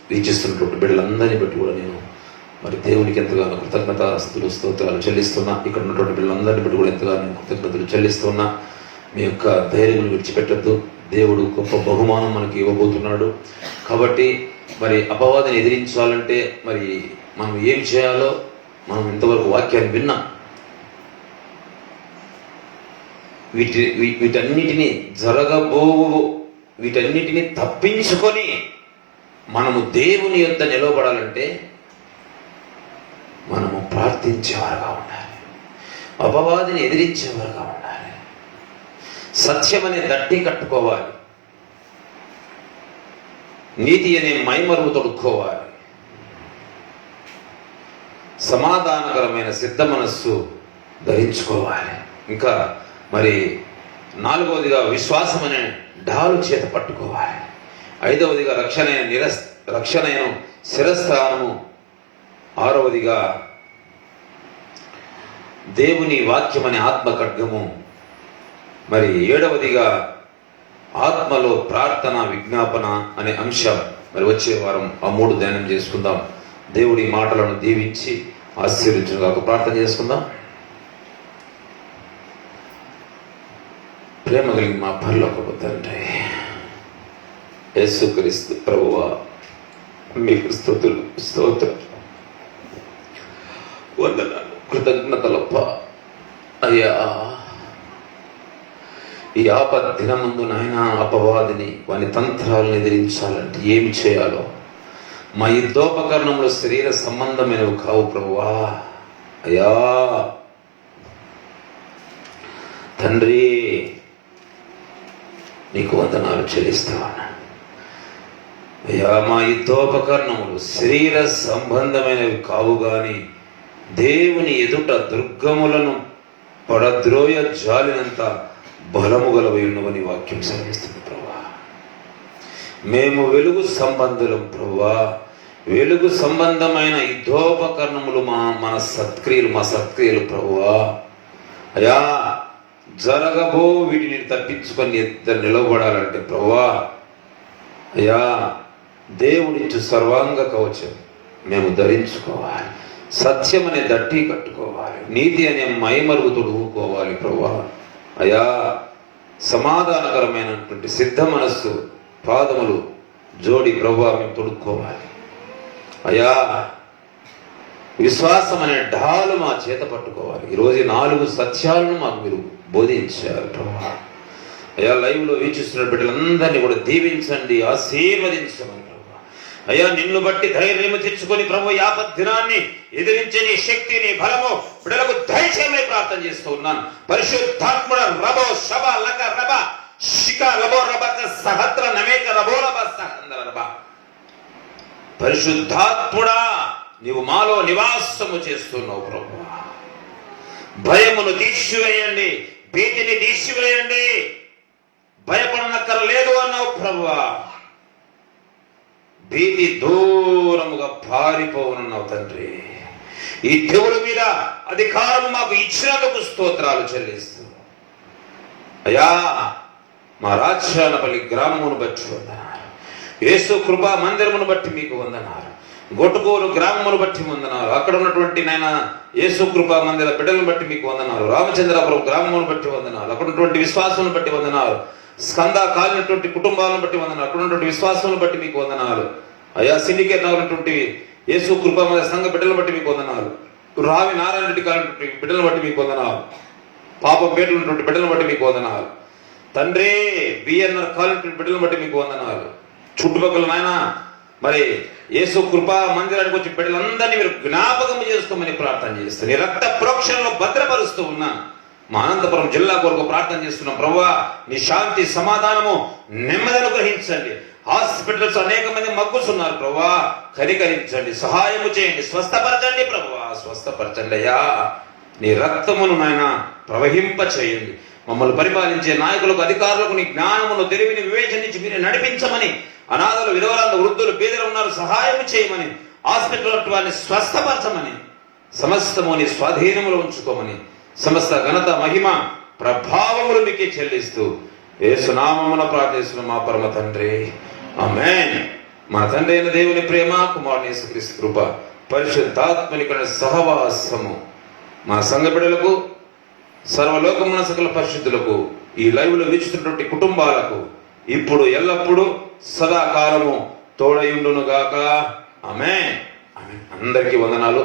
వీక్షిస్తున్నటువంటి బిడ్డలందరినీ బట్టి కూడా నేను మరి దేవునికి ఎంతగానో కృతజ్ఞతాస్తులు స్తోత్రాలు చెల్లిస్తున్నా. ఇక్కడ ఉన్నటువంటి బిడ్డలందరినీ బట్టి కూడా ఎంతగానో కృతజ్ఞతలు చెల్లిస్తున్నా. మీ యొక్క ధైర్యం విడిచిపెట్టద్దు. దేవుడు గొప్ప బహుమానం మనకి ఇవ్వబోతున్నాడు. కాబట్టి మరి అపవాదిని ఎదిరించాలంటే మరి మనం ఏం చేయాలో మనం ఇంతవరకు వాక్యాన్ని విన్నాం. వీటన్నిటినీ తప్పించుకొని మనము దేవుని యొద్ద నిలవబడాలంటే మనము ప్రార్థించేవారుగా ఉండాలి. అపవాదిని ఎదిరించేవారుగా ఉండాలి. సత్యం అనే దట్టి కట్టుకోవాలి. నీతి అనే మైమరువు తొడుక్కోవాలి. సమాధానకరమైన సిద్ధ మనస్సు ధరించుకోవాలి. ఇంకా మరి 4వదిగా విశ్వాసం అనే డాలు చేత పట్టుకోవాలి. 5వదిగా రక్షణను శిరస్థానము. 6వదిగా దేవుని వాక్యం అనే ఆత్మ ఖడ్గము. మరి 7వదిగా ఆత్మలో ప్రార్థన విజ్ఞాపన అనే అంశం. మరి వచ్చే వారం ఆ 3 ధ్యానం చేసుకుందాం. దేవుడి మాటలను దీవించి ఆశీర్వదించుగాక. ప్రార్థన చేసుకుందాం. ప్రేమ కలిగి మా పరలోకపు తండ్రి యేసుక్రీస్తు ప్రభువా, మీకు స్తుతులు, స్తోత్రం, వందనాలు, కృతజ్ఞతలప్ప. అయ్యా, ఈ ఆపద దినముందు నాయన అపవాదిని వాని తంత్రాలను ఎదిరించాలంటే ఏమి చేయాలో మా యుద్ధోపకరణంలో శరీర సంబంధమైనవి కావు ప్రభువా. అయ్యా తండ్రి, నీకు వందనాలు చెల్లిస్తాను. అయ్యా, మా యుద్ధోపకరణములు శరీర సంబంధమైనవి కావు గాని దేవుని ఎదుట దుర్గములను పడద్రోయ జాలినంత బలము గలవై ఉన్నవని వాక్యం సెలవిస్తుంది ప్రభువా. మేము వెలుగు సంబంధులం ప్రభువా. వెలుగు సంబంధమైన యుద్ధోపకరణములు మా సత్క్రియలు ప్రభువా. అయ్యా, జరగబో వీటిని తప్పించుకొని నిలబడాలంటే ప్రభువా, అయ్యా, దేవుడిచ్చు సర్వాంగ కవచం మేము ధరించుకోవాలి. సత్యం అనే దట్టి కట్టుకోవాలి. నీతి అనే మైమరుగు తొడుగుకోవాలి ప్రభువా. అయ్యా, సమాధానకరమైనటువంటి సిద్ధ మనస్సు పాదములు జోడి ప్రభువా మేము తొడుక్కోవాలి. అయ్యా, విశ్వాసం అనే ఢాలు మా చేత పట్టుకోవాలి. ఈరోజు 4 సత్యాలను మాకు మీరు బోధించారు ప్రభువా. అయ్యా, లైవ్లో వీక్షిస్తున్న బిడ్డలందరినీ కూడా దీవించండి, ఆశీర్వదించమని ప్రభువా. అయ్యా, నిన్ను బట్టి ధైర్యము తెచ్చుకొని ప్రభు యాపత్ దినాన్ని ఎదిరించే నీ శక్తి, నీ బలము బిడ్డలకు దయచేయమని ప్రార్థన చేస్తూ ఉన్నాను. పరిశుద్ధాత్ముడ రబో శబ లక రబ శిక రబో రబక సహద్ర నమేక రబో రబ సహంద్ర రబ. పరిశుద్ధాత్ముడా, నీవు మాలో నివాసము చేస్తున్నావు ప్రభువా. భయమును తీసివేయండి, భీతిని తీసివేయండి. భయపడనక్కరలేదు అన్నావు ప్రభువా. భీతి దూరముగా పారిపోవనున్నావు తండ్రి. ఈ దేవుడి మీద అధికారం మాకు ఇచ్చినందుకు స్తోత్రాలు చెల్లిస్తూ, అయ్యా, మా రాజ్యానపల్లి గ్రామమును బట్టి వందనాలు, యేసు కృపా మందిరమును బట్టి మీకు వందనాలు, గొట్టుకూరు గ్రామమును బట్టి వందనాలు, అక్కడ ఉన్నటువంటి నాయన యేసు కృపా మందిర బిడ్డలను బట్టి మీకు వందనాలు, రామచంద్రాపురం గ్రామమును బట్టి వందనాలు, అక్కడ ఉన్నటువంటి విశ్వాసమును బట్టి వందనాలు, స్కంద కాలినటువంటి కుటుంబాలను బట్టి వందనాలు, అక్కడ ఉన్నటువంటి విశ్వాసములను బట్టి మీకు వందనాలు. అయ్యా, సిండికేట్ ఉన్నటువంటి యేసు కృపా మందిర సంఘ బిడ్డలను బట్టి మీకు వందనాలు, రావి నారాయణ రెడ్డి కాలినటువంటి బిడ్డలను బట్టి మీకు వందనాలు, పాపం పేటలు ఉన్నటువంటి బిడ్డలను బట్టి మీకు వందనాలు తండ్రి, బిఎన్ఆర్ కాలినటువంటి బిడ్డలను బట్టి మీకు వందనాలు. చుట్టుపక్కల నాయన మరి యేసు కృపా మందిరానికి వచ్చి బిడ్డలందరినీ మీరు జ్ఞాపకం చేసుకోమని ప్రార్థన చేస్తాను. నీ రక్త ప్రోక్షణలో భద్రపరుస్తూ ఉన్నాను. మా అనంతపురం జిల్లా కొరకు ప్రార్థన చేస్తున్నాం ప్రభువా. నీ శాంతి, సమాధానము, నెమ్మదిని గ్రహించండి. హాస్పిటల్స్ అనేక మంది మగ్గుతున్నారు ప్రభువా, కనికరించండి, సహాయము చేయండి, స్వస్థపరచండి ప్రభువా, స్వస్థపరచండి అయ్యా. నీ రక్తమును నాయన ప్రవహింప చేయండి. మమ్మల్ని పరిపాలించే నాయకులకు, అధికారులకు నీ జ్ఞానమును, తెలివిని, వివేచనించి మీరు నడిపించమని, అనాథలు, విధవరాలు, వృద్ధులు, పేదలు ఉన్నారు, సహాయం చేయమని, హాస్పిటల్ వారిని స్వస్థపరచమని, సమస్తము నీ స్వాధీనములో ఉంచుకోమని, సమస్త ఘనత, మహిమ, ప్రభావములు మీకే చెల్లిస్తూ యేసునామమున ప్రార్థిస్తున్న మా పరమ తండ్రి, ఆమేన్. మా తండ్రి అయిన దేవుని ప్రేమ, కుమారుని యేసుక్రీస్తు కృప, పరిశుద్ధాత్మని సహవాసము మా సంఘ బిడ్డలకు, సర్వలోకమున సకల పరిశుద్ధులకు, ఈ లైవ్ లో వీక్షిస్తున్నటువంటి కుటుంబాలకు ఇప్పుడు ఎల్లప్పుడూ సదాకాలము తోడయుండును గాక. ఆమేన్. అందరికీ వందనాలు.